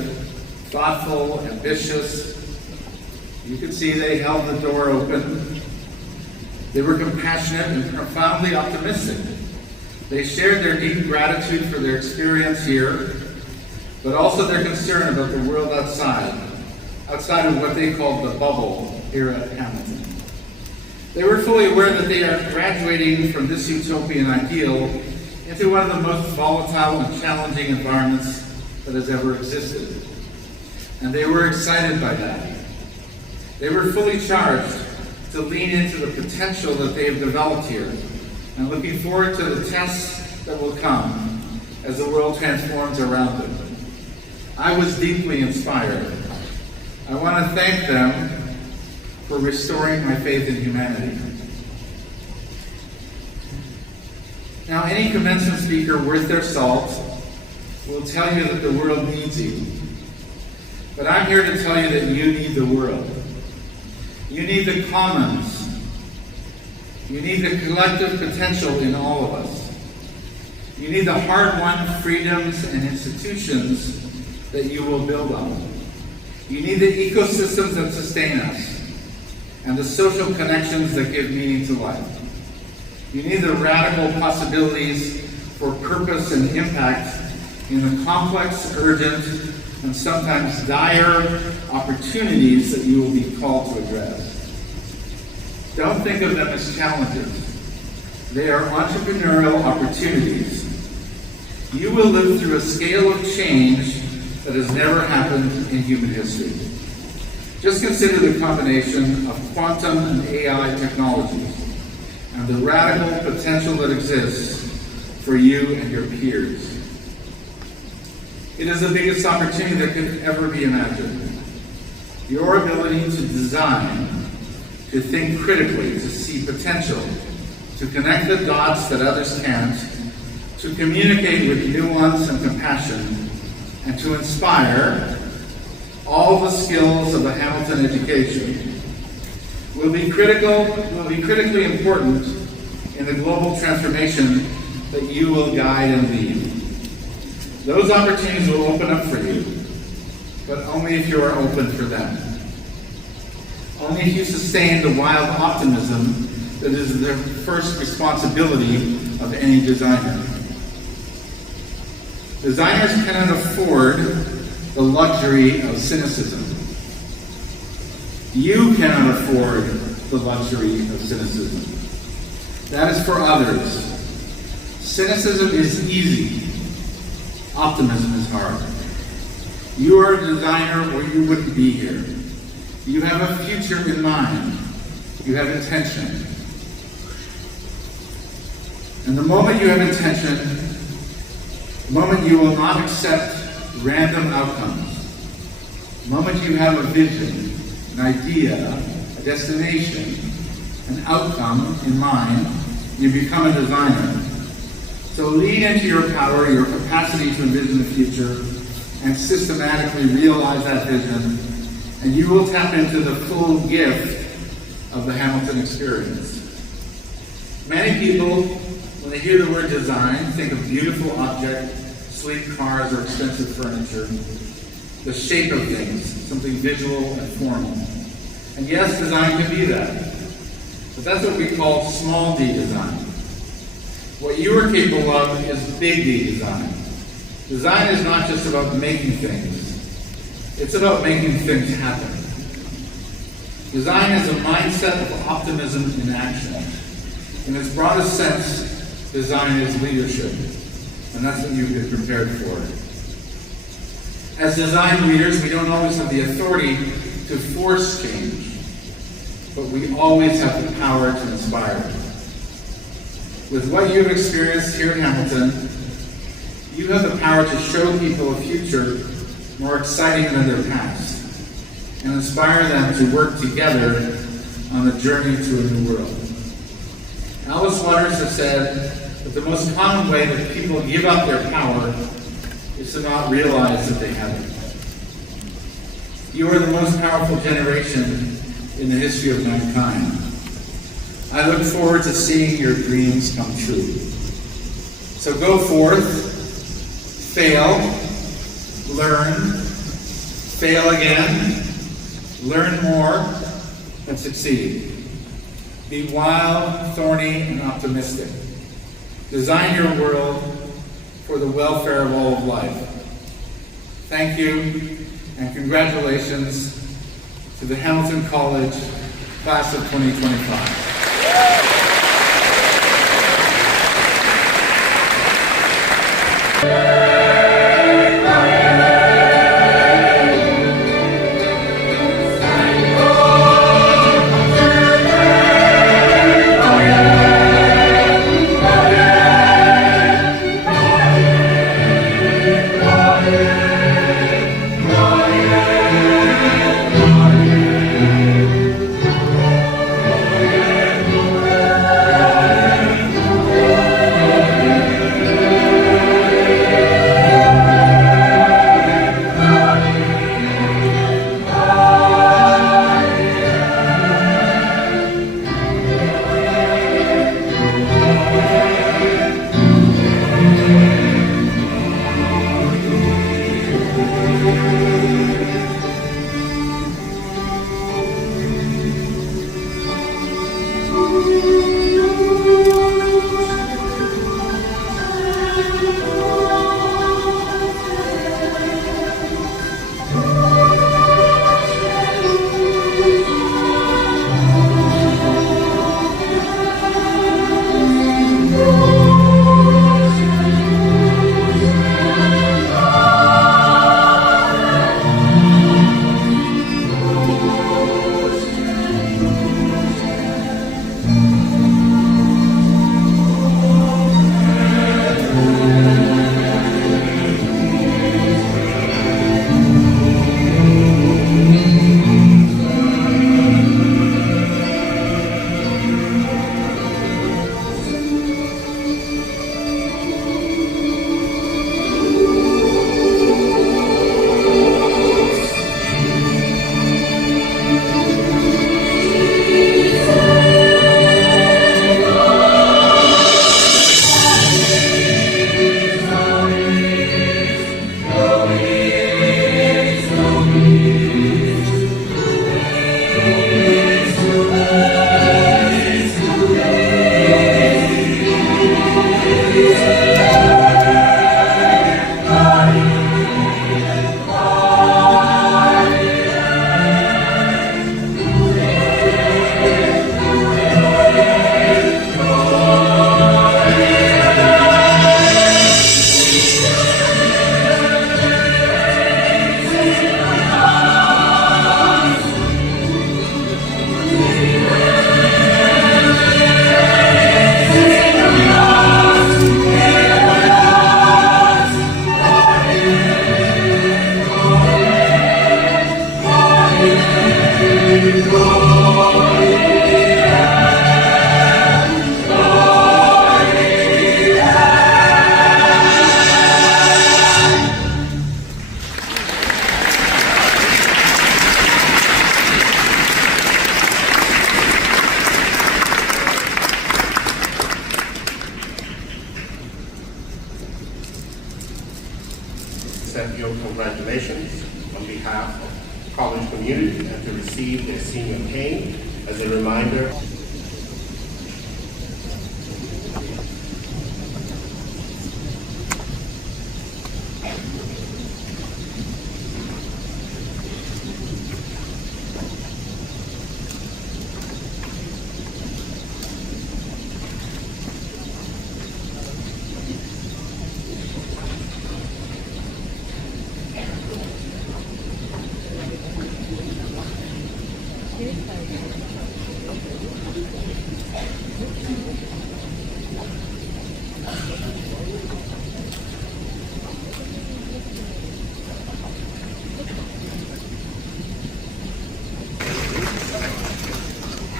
thoughtful, ambitious. You could see they held the door open. They were compassionate and profoundly optimistic. They shared their deep gratitude for their experience here, but also their concern about the world outside of what they called the bubble here at Hamilton. They were fully aware that they are graduating from this utopian ideal into one of the most volatile and challenging environments that has ever existed. And they were excited by that. They were fully charged to lean into the potential that they have developed here, and looking forward to the tests that will come as the world transforms around them. I was deeply inspired. I want to thank them for restoring my faith in humanity. Now, any commencement speaker worth their salt will tell you that the world needs you. But I'm here to tell you that you need the world. You need the commons. You need the collective potential in all of us. You need the hard-won freedoms and institutions that you will build on. You need the ecosystems that sustain us and the social connections that give meaning to life. You need the radical possibilities for purpose and impact in the complex, urgent, and sometimes dire opportunities that you will be called to address. Don't think of them as challenges. They are entrepreneurial opportunities. You will live through a scale of change that has never happened in human history. Just consider the combination of quantum and AI technologies and the radical potential that exists for you and your peers. It is the biggest opportunity that could ever be imagined. Your ability to design, to think critically, to see potential, to connect the dots that others can't, to communicate with nuance and compassion, and to inspire, all the skills of the Hamilton education will be critically important in the global transformation that you will guide and lead. Those opportunities will open up for you, but only if you are open for them. Only if you sustain the wild optimism that is the first responsibility of any designer. Designers cannot afford the luxury of cynicism. You cannot afford the luxury of cynicism. That is for others. Cynicism is easy. Optimism is hard. You are a designer or you wouldn't be here. You have a future in mind. You have intention. And the moment you have intention, the moment you will not accept random outcomes, the moment you have a vision, an idea, a destination, an outcome in mind, you become a designer. So lean into your power, your capacity to envision the future, and systematically realize that vision, and you will tap into the full gift of the Hamilton experience. Many people, when they hear the word design, think of beautiful objects, sleek cars, or expensive furniture, the shape of things, something visual and formal. And yes, design can be that. But that's what we call small d design. What you are capable of is big D design. Design is not just about making things. It's about making things happen. Design is a mindset of optimism in action. In its broadest sense, design is leadership, and that's what you get prepared for. As design leaders, we don't always have the authority to force change, but we always have the power to inspire. With what you've experienced here at Hamilton, you have the power to show people a future more exciting than their past, and inspire them to work together on the journey to a new world. Alice Waters has said that the most common way that people give up their power is to not realize that they have it. You are the most powerful generation in the history of mankind. I look forward to seeing your dreams come true. So go forth, fail, learn, fail again, learn more, and succeed. Be wild, thorny, and optimistic. Design your world for the welfare of all of life. Thank you, and congratulations to the Hamilton College class of 2025. Accept your congratulations on behalf of the college community and to receive their senior cane as a reminder.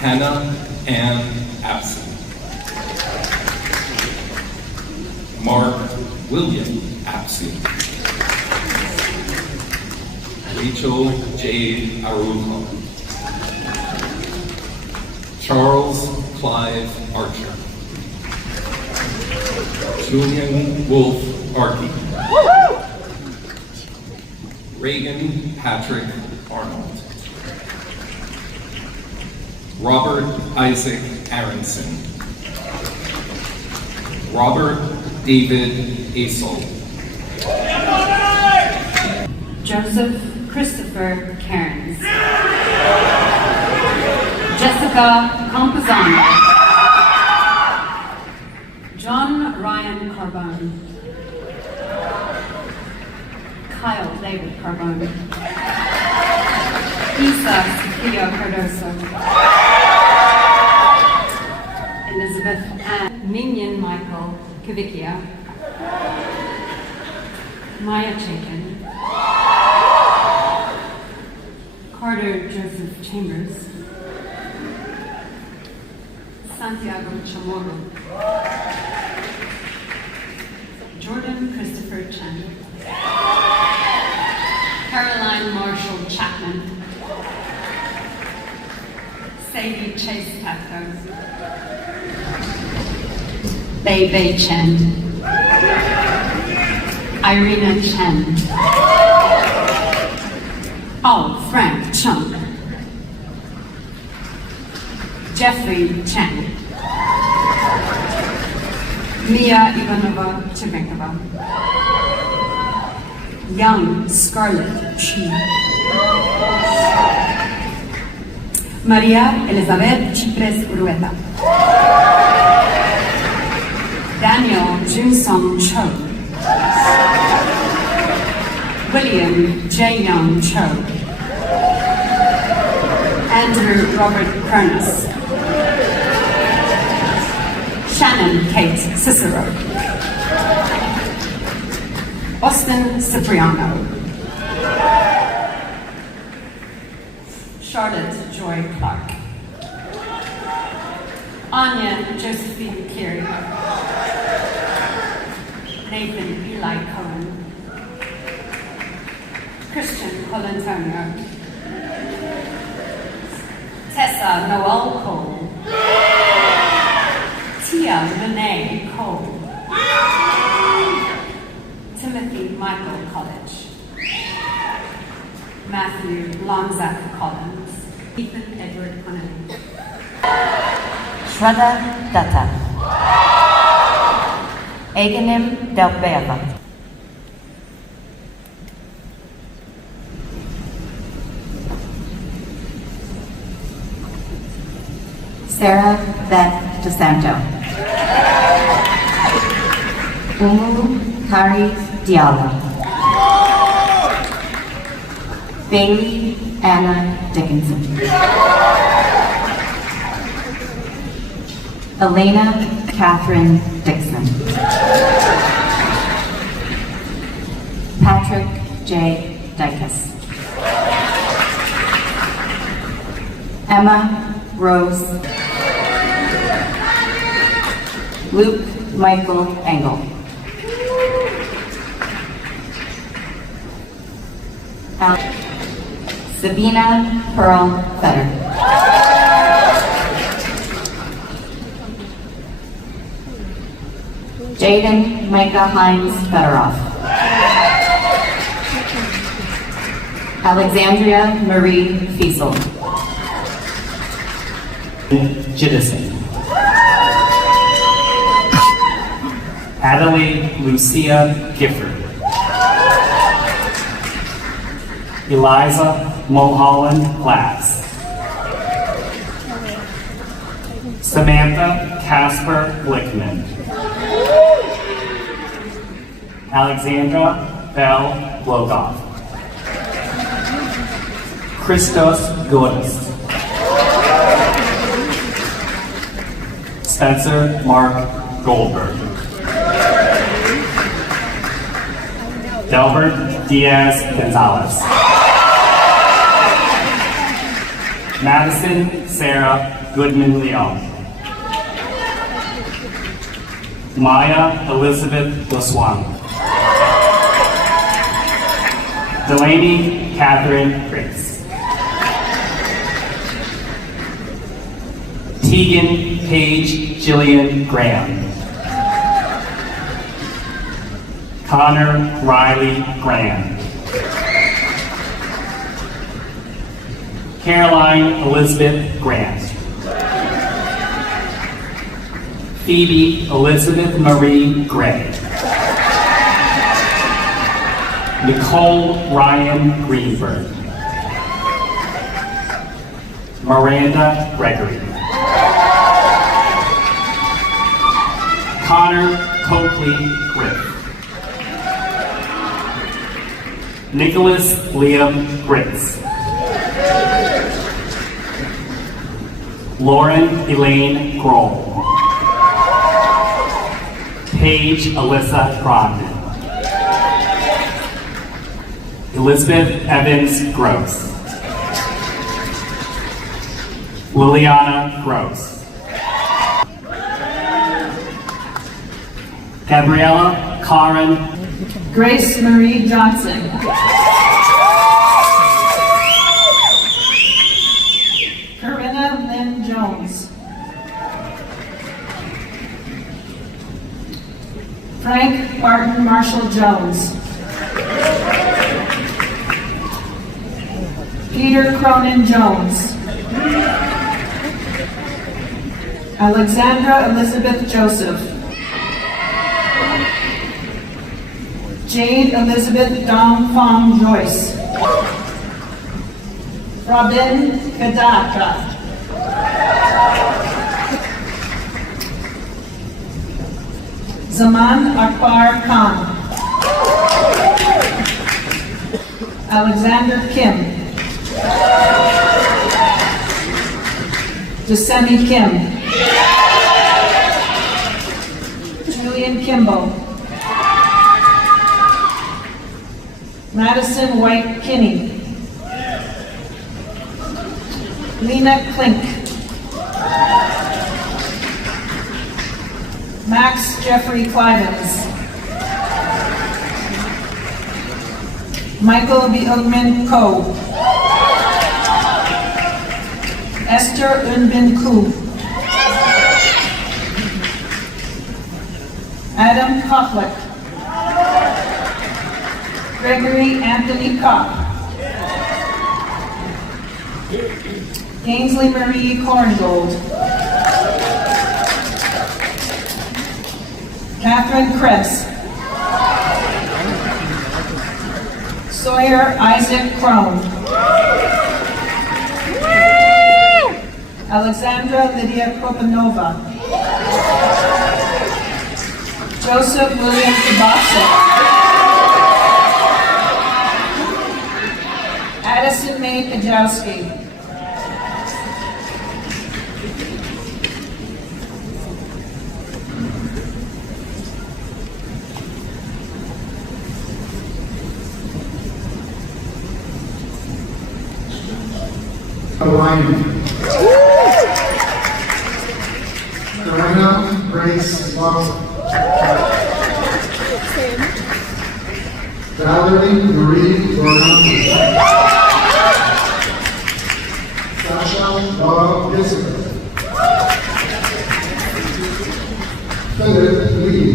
Hannah Ann Abson. Mark William Abson. Rachel J. Arujo. Charles Clive Archer. Julian Wolf Arkey. Reagan Patrick Arnold. Robert Isaac Aronson. Robert David Asel. Joseph Christopher Cairns. Jessica Composano. John Ryan Carbone. Kyle David Carbone. Isa Sophia Cardoso. Elizabeth Ann Minion Michael Kavickia. Maya Chaikin. Carter Joseph Chambers. Santiago Chamorro. Jordan Christopher Chen. Caroline Marshall Chapman. Sadie Chase Patko. Bei Bei Chen. Irina Chen. Oh, Frank Chung. Jeffrey Chang. Mia Ivanova Chevenkova. Young Scarlett Chi. Maria Elizabeth Chipres Urueta. Daniel Junsong Cho. William J. Young Cho. Andrew Robert Cronus. Shannon Kate Cicero. Austin Cipriano. Charlotte Joy Clark. Anya Josephine Curie. Nathan Eli Cohen. Christian Colantonio. Tessa Noel Cole. Tia Renee Cole. Timothy Michael College. Matthew Lonzak Collins. Ethan Edward Connelly. Shraddha Datta. Aganim Delbeva. Sarah Beth DeSanto. Umu Kari Diallo. Bailey Anna Dickinson. Elena Catherine Dixon. Patrick J. Dykus. Emma Rose. Luke Michael Engel. Sabina Pearl Fetter. Jaden Micah Hines Fedorov. Alexandria Marie Fiesel. Jiddison. Adelaide Lucia Gifford. Eliza Mulholland Glass. Samantha Casper Blickman. Alexandra Bell Blogoff. Christos Godis. Spencer Mark Goldberg. Delbert Diaz Gonzalez. Madison Sarah Goodman-Leon. Maya Elizabeth Laswan. Delaney Catherine Fritz. Tegan Paige Jillian Graham. Connor Riley Graham. Caroline Elizabeth Grant. Phoebe Elizabeth Marie Gray. Nicole Ryan Greenberg. Miranda Gregory. Connor Coakley Griff. Nicholas Liam Gritz. Lauren Elaine Grohl. Paige Alyssa Crogdon. Elizabeth Evans Gross. Liliana Gross. Gabriella Karen. Grace Marie Johnson. Corinna Lynn Jones. Frank Martin Marshall Jones. Peter Cronin Jones. Alexandra Elizabeth Joseph. Jade Elizabeth Dong Fong Joyce. Robin Kadaka. Zaman Akbar Khan. Alexander Kim. Desemi Kim. Julian Kimball. Madison White Kinney. Lena Klink. Max Jeffrey Clivens. Michael B. Ugman Ko. Esther Unbin Ku. Adam Kochlick. Gregory Anthony Kopp. Ainsley Marie Korngold. Catherine Krebs. Sawyer Isaac Crone. Alexandra Lydia Kopanova. Joseph William Kabasa. Addison May Pajowski. Ryan. Serena Grace Love. Valerie Marie Ronaldo. Sasha Laura Elizabeth. Philip Lee.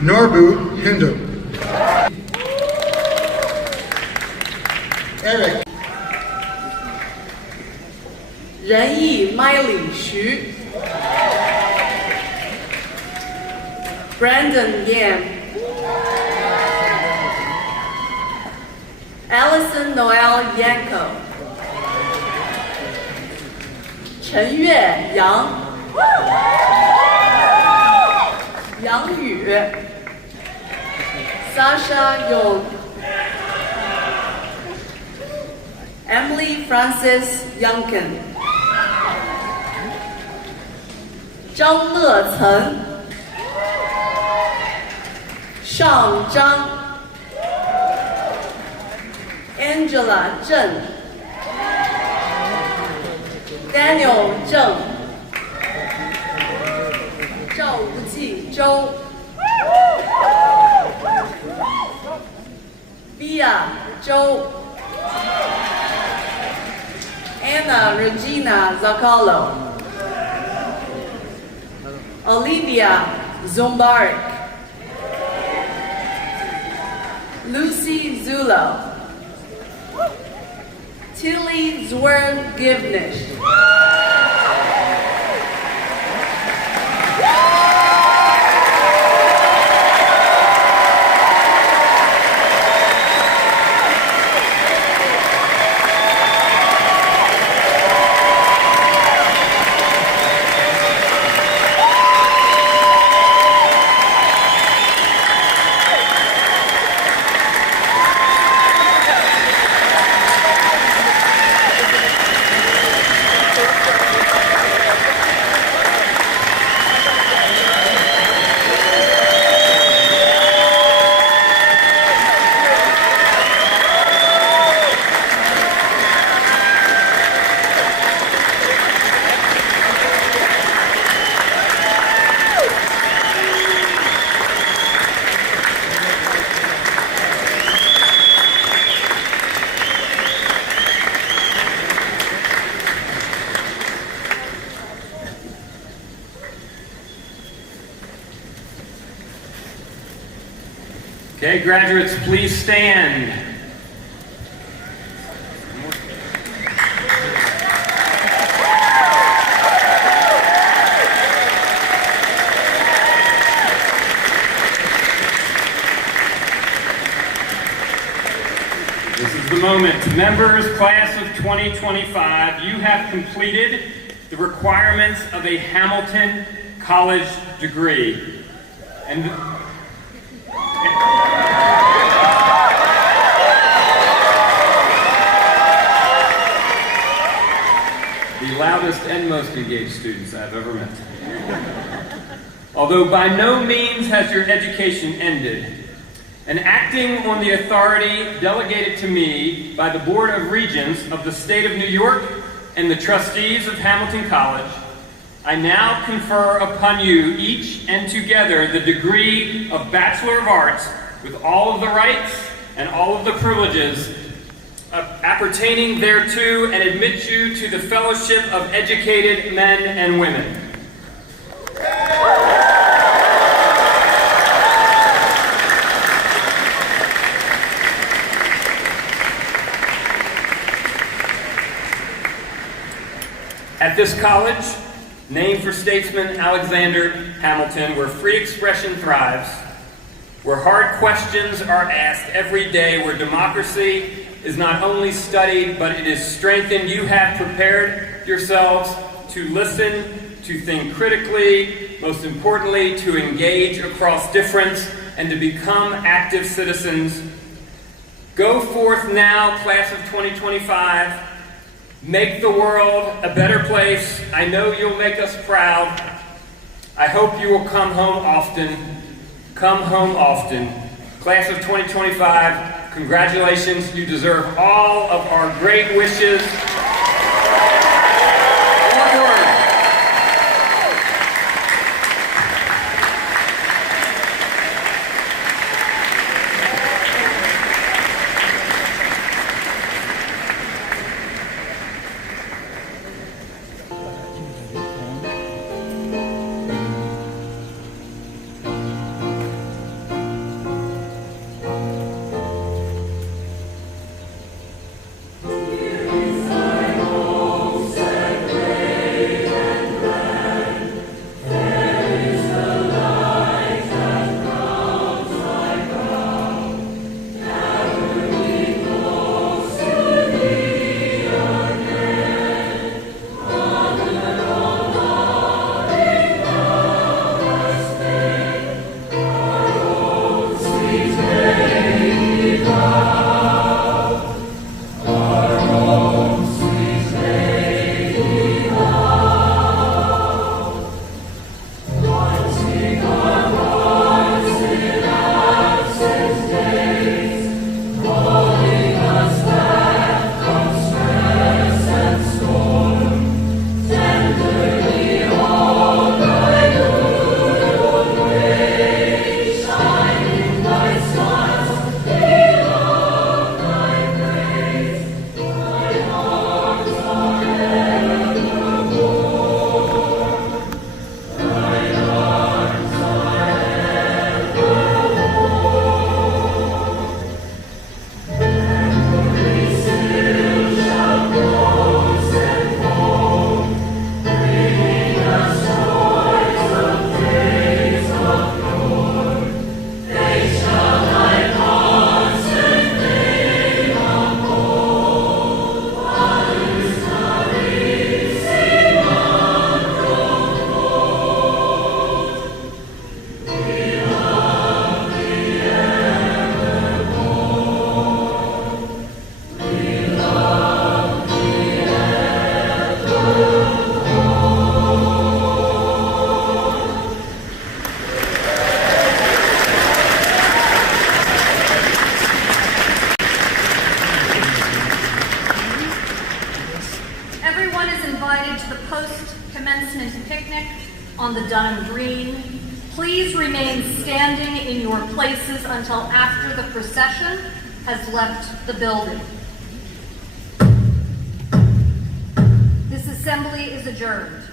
Norbu Hindu. Eric. 仁义 Miley 徐 Brandon Yan Allison Noel Yanko 陈月杨杨宇 Sasha Young Emily Francis Youngkin 张乐岑上张 Angela Zheng, Daniel Zheng, 赵无忌周，Bia 周，Anna Regina Zaccalo, Olivia Zombarek, Lucy Zulo, Tilly Zwergivnish. Okay, graduates, please stand. This is the moment. Members, class of 2025, you have completed the requirements of a Hamilton College degree. And the loudest and most engaged students I've ever met. Although by no means has your education ended, and acting on the authority delegated to me by the Board of Regents of the State of New York and the trustees of Hamilton College, I now confer upon you each and together the degree of Bachelor of Arts with all of the rights and all of the privileges appertaining thereto, and admit you to the fellowship of educated men and women. At this college, named for statesman Alexander Hamilton, where free expression thrives, where hard questions are asked every day, where democracy is not only studied, but it is strengthened, you have prepared yourselves to listen, to think critically, most importantly, to engage across difference, and to become active citizens. Go forth now, class of 2025. Make the world a better place. I know you'll make us proud. I hope you will come home often. Come home often. Class of 2025, congratulations. You deserve all of our great wishes. Onward. Sorry. on the Dunham Green. Please remain standing in your places until after the procession has left the building. This assembly is adjourned.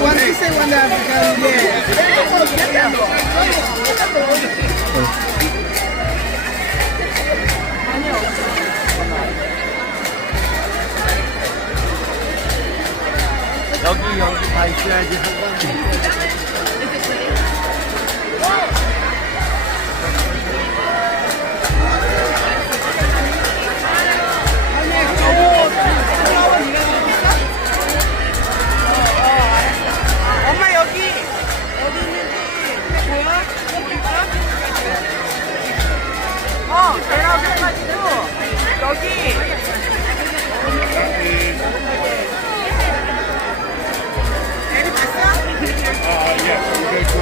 One to say one African, 여기 다 있어야지. 엄마 여기 어디 있는지 보여? 계란까지도 여기. Any pasta? Yes, we go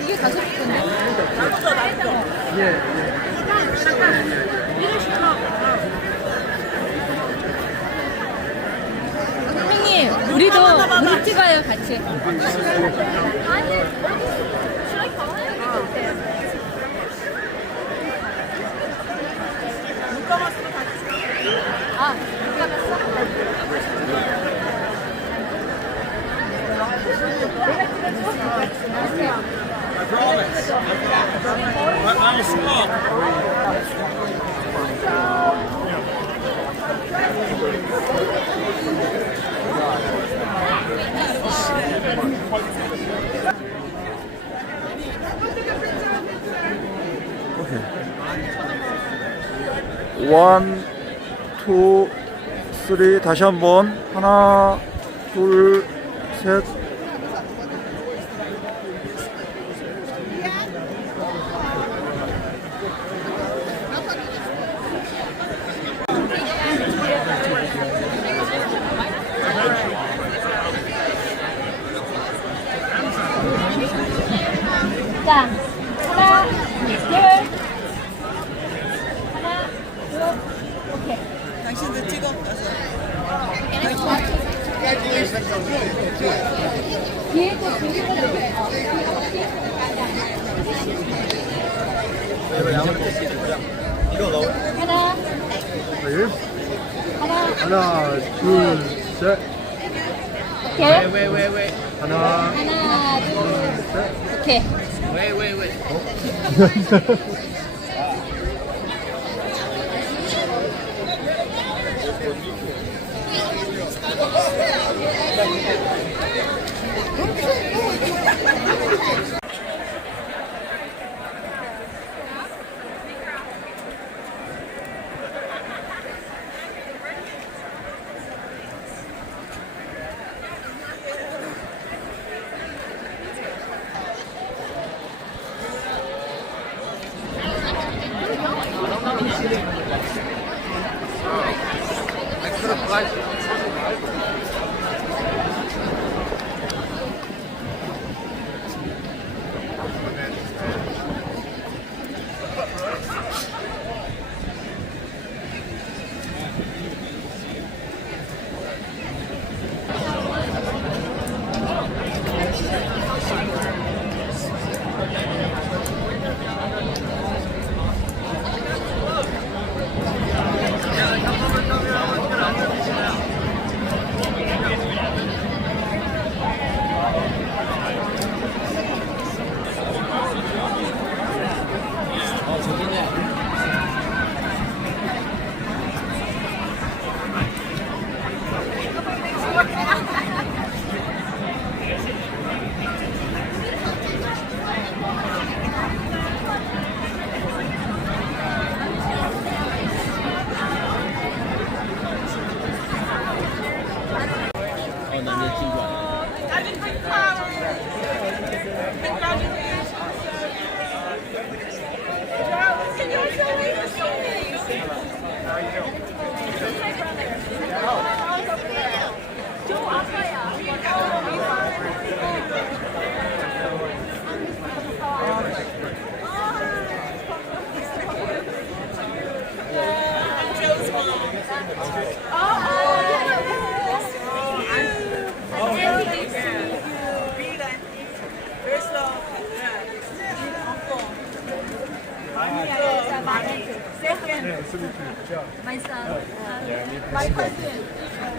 이게 다섯인데? 선생님, 우리도 우리 찍어요 같이. 아, 원, 투, 쓰리. 다시 한번. 하나, 둘, 셋. 자, 하나, 둘. 하나, 둘. 오케이. 당신도 찍어. 뒤에 거 뒤에 하나, 하나, 둘, 셋. 오케이. 왜. 하나, 하나, 둘, 셋. 오케이. 왜.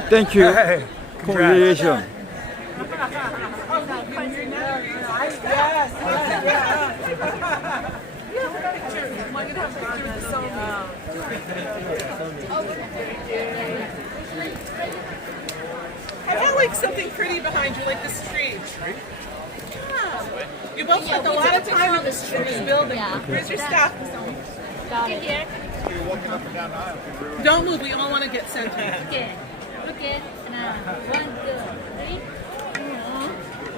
Thank you. Congratulations. I want like something pretty behind you, like this tree. You both spent a lot of time in this building. Yeah. Where's your staff? Got it. Don't move. We all want to get centered. Okay. Okay. Now, 1, 2, 3.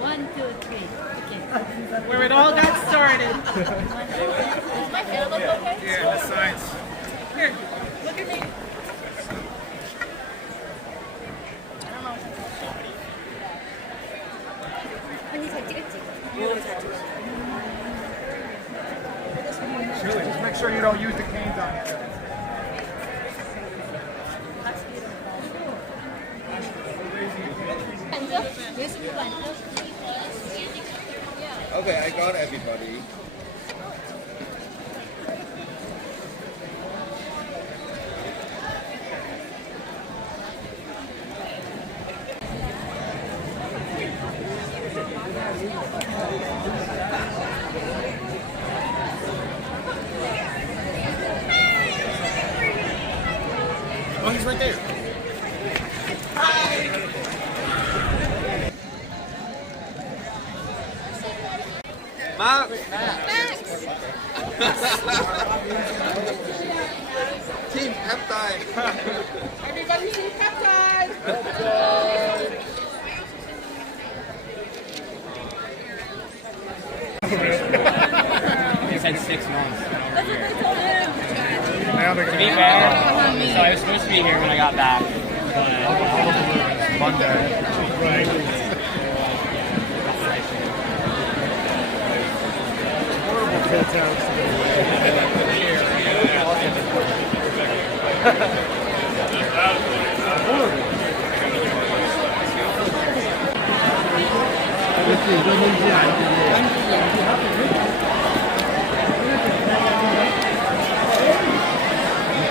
1, 2, 3. Okay. Where it all got started. Does my hair look okay? Yeah, the sides. Here, look at me. 언니 잘 찍었지? Just make sure you don't use the canes on each other. 앉아. 예수님도 앉아. Okay, I got everybody. Oh, he's right there. Max! Team peptide! Everybody see peptide! They said 6 months. That's what they told him. Now they're To gonna be fair, so I was supposed to be here when I got back, but Monday. Right. Horrible kids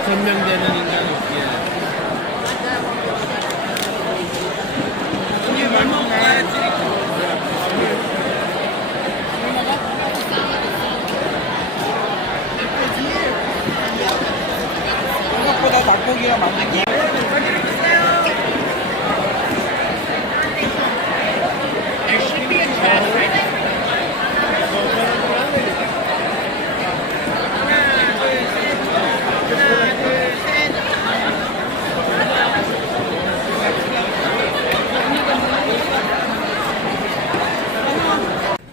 천명되는 인간 없기에. 언니 뭘 먹어야지. 생각보다 닭고기가 많네.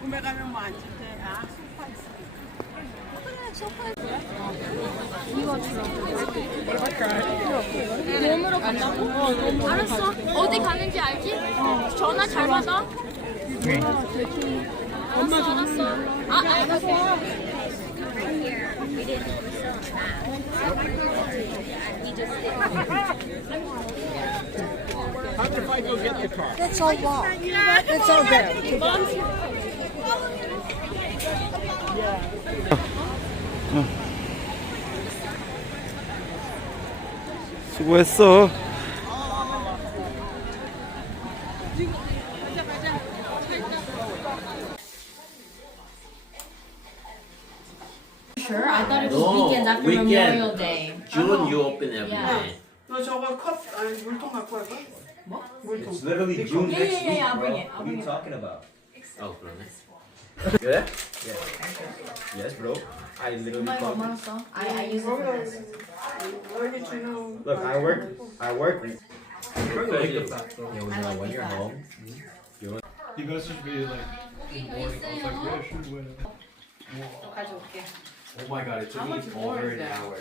꿈에 가면 뭐 안 찍대. 아, 소파 있어. 그래, 소파에 이거 주라고. 돔으로 간다고? 알았어. 어디 가는지 알지? 전화 잘 받아. 엄마 전화 써. 아, 알았어. How if I go get the car? That's all wow. That's all good. 수고했어. Sure, I thought it was weekends after Memorial Day. June you open every Yeah. day. 너 저거 컵, 아니 물통 갖고 와봐. 뭐? 물통. It's literally June Yeah, next yeah, yeah, week, I'll bro. bring it, I'll What are bring you it. talking about? Oh, 그러네. Good? Yeah. Yes, bro. I literally 엄마 이거 called 엄마로 you. 써. I use it for this. Look, I work. I like when this you're side. home. You messaged me like in the morning. I was like, yeah, should win. 또 가져올게. Oh my god, it took me over an hour.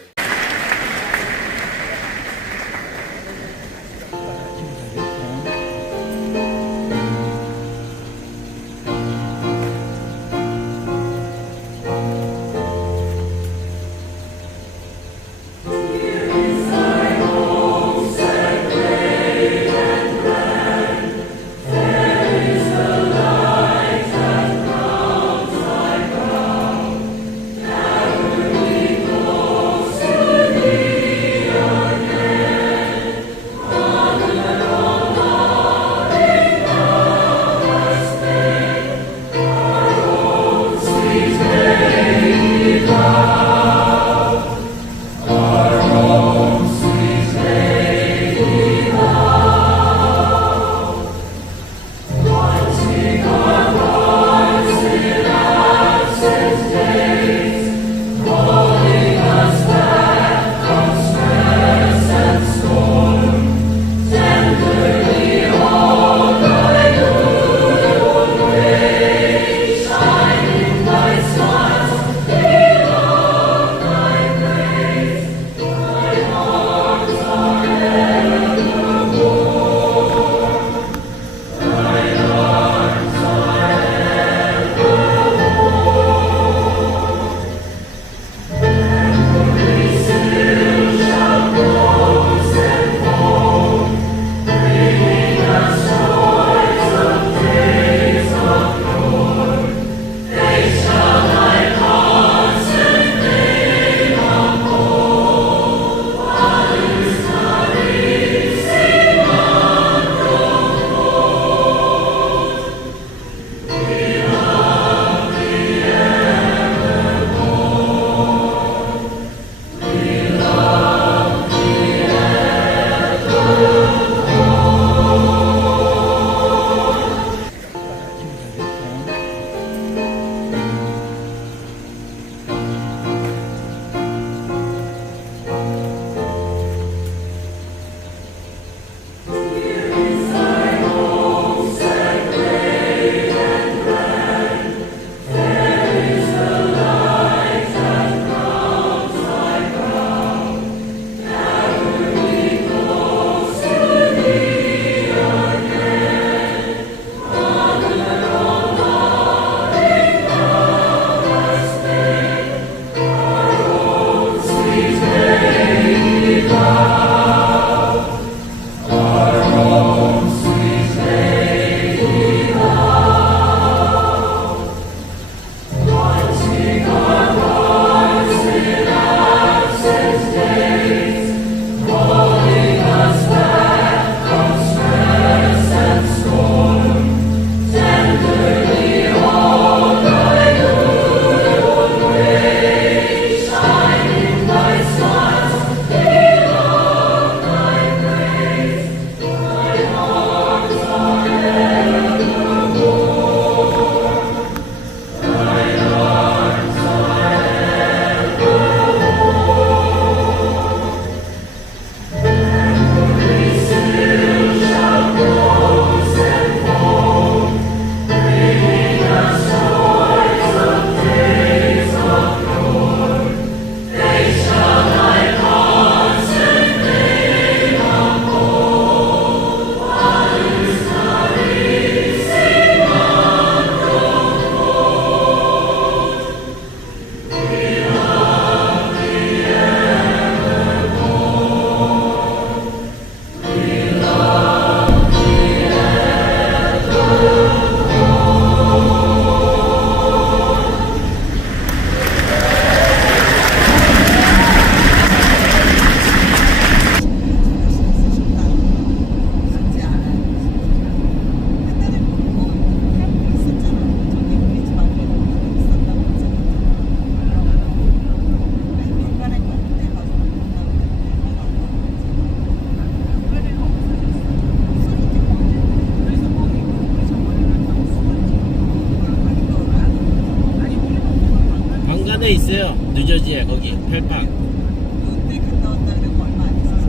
데 있어요. 뉴저지에 거기 펠팍. 그때 갔다 왔다 그래고 얼마 안 있었어.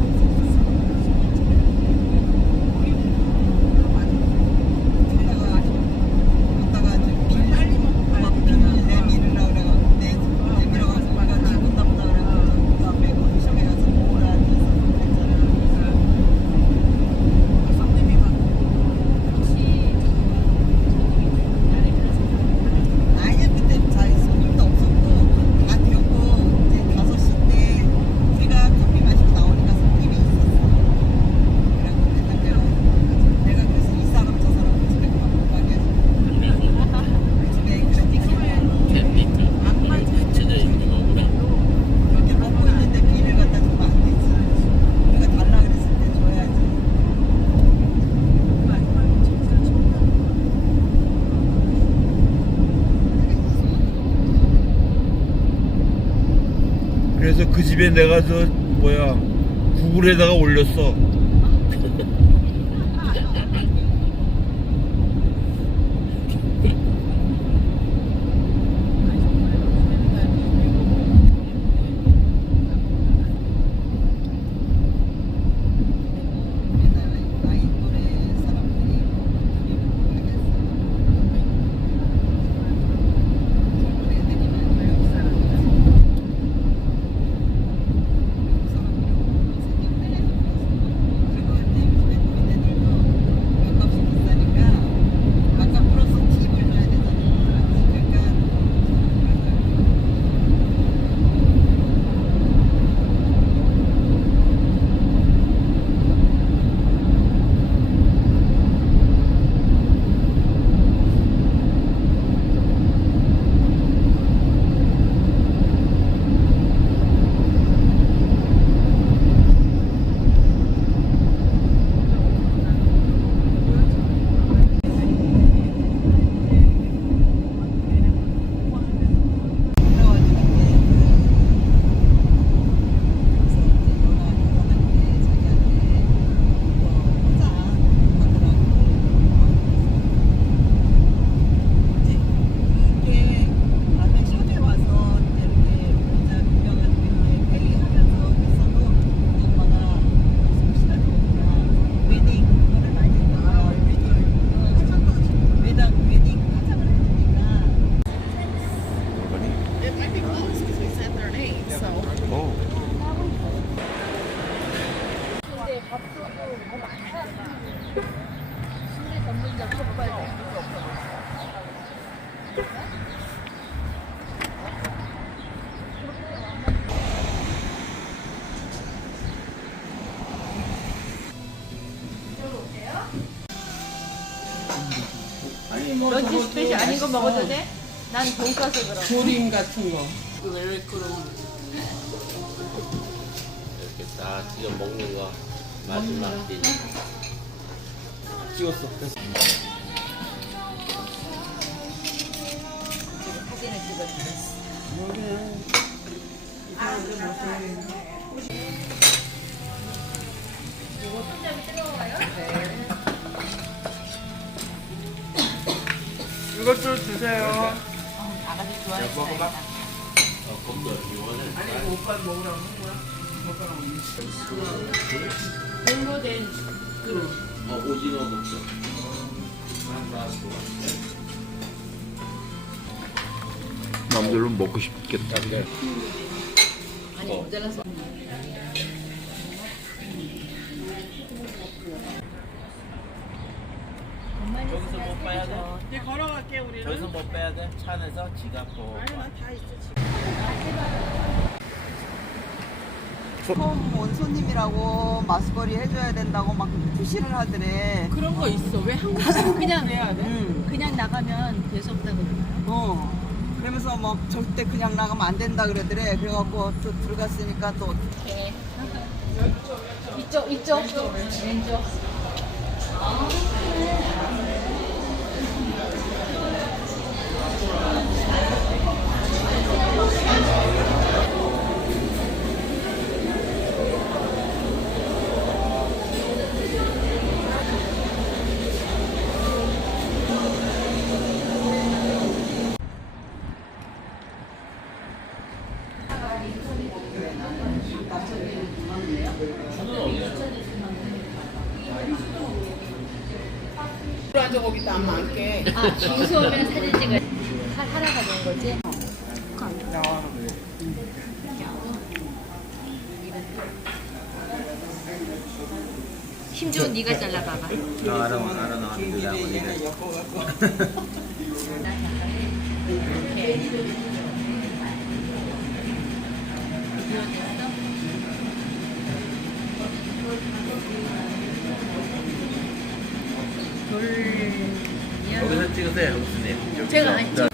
갔다가 길 빨리 먹고 길 내밀으라 그래가 내밀어 가서 내가 기분 나쁘다 그래고 그 앞에 커피숍에 가서 먹으라 했잖아. 쌍둥이 아예 그때 자기 손님도 없었고 다 비었고 이제 5시 때 우리가 커피 마시고 나오니까 손님이 있었어. 그래갖고 맨날 내가 그래서 이 사람 저 사람 집에 못 가게 해서 집에 그랬지. 안 맞아. 그렇게 먹고 있는데 비를 갖다 주면 안 되지. 우리가 달라 그랬을 때 줘야지. 그래서 그 집에 내가 저 뭐야 구글에다가 올렸어. 런치 스페셜 아닌 거 먹어도 돼? 난 돈가스 그럼. 조림 같은 거. 이렇게 딱 찍어 먹는 거 마지막 딜. 찍었어. 사진을 찍어주겠어. 이거 손잡이 뜨거워요? 네. 이것도 주세요. 아가씨 좋아해. 먹어봐. 그것도 이거는. 아니 오빠 먹으라고 한 거야? 돌로 된 그릇. 오징어 국수. 남들로 먹고 싶겠다. 아니 모자라서. 여기서 못 빼야 돼? 이제 걸어갈게 우리는. 저기서 못 빼야 돼? 차 안에서 지갑 뭐. 아니 난 다 있어 지금. 처음 온 손님이라고 마스거리 해줘야 된다고 막 푸시를 하더래. 그런 거 있어. 왜 한국 그냥 해야 돼? 그냥 나가면 재수 없다고 그러나요? 그러면서 막 절대 그냥 나가면 안 된다 그러더래. 그래갖고 또 들어갔으니까 또 어떡해. 이쪽 왼쪽. 앉아 거기 땀 많게. 아, 준수 오면 사진 찍을 하러 가는 거지? 심지어 네가 잘라봐봐. No, I don't know how to do that one either. 여기서 찍으세요, 교수님. 제가 안 찍.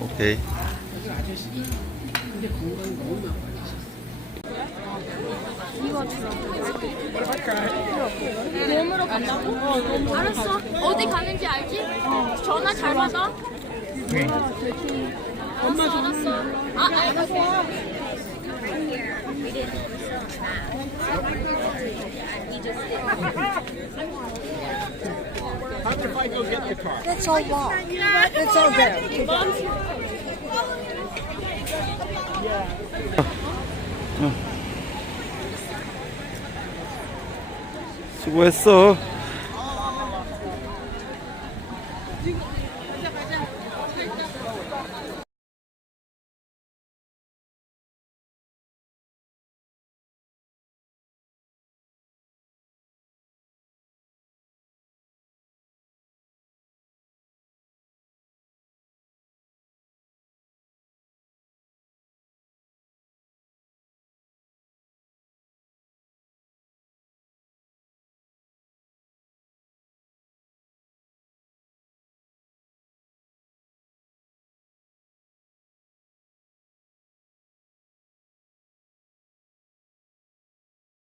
오케이. 롬으로 간다고? 알았어. 어디 가는지 알지? 전화 잘 받아. 엄마 알았어. 아, 알겠어. It's all wrong. It's all there. 수고했어.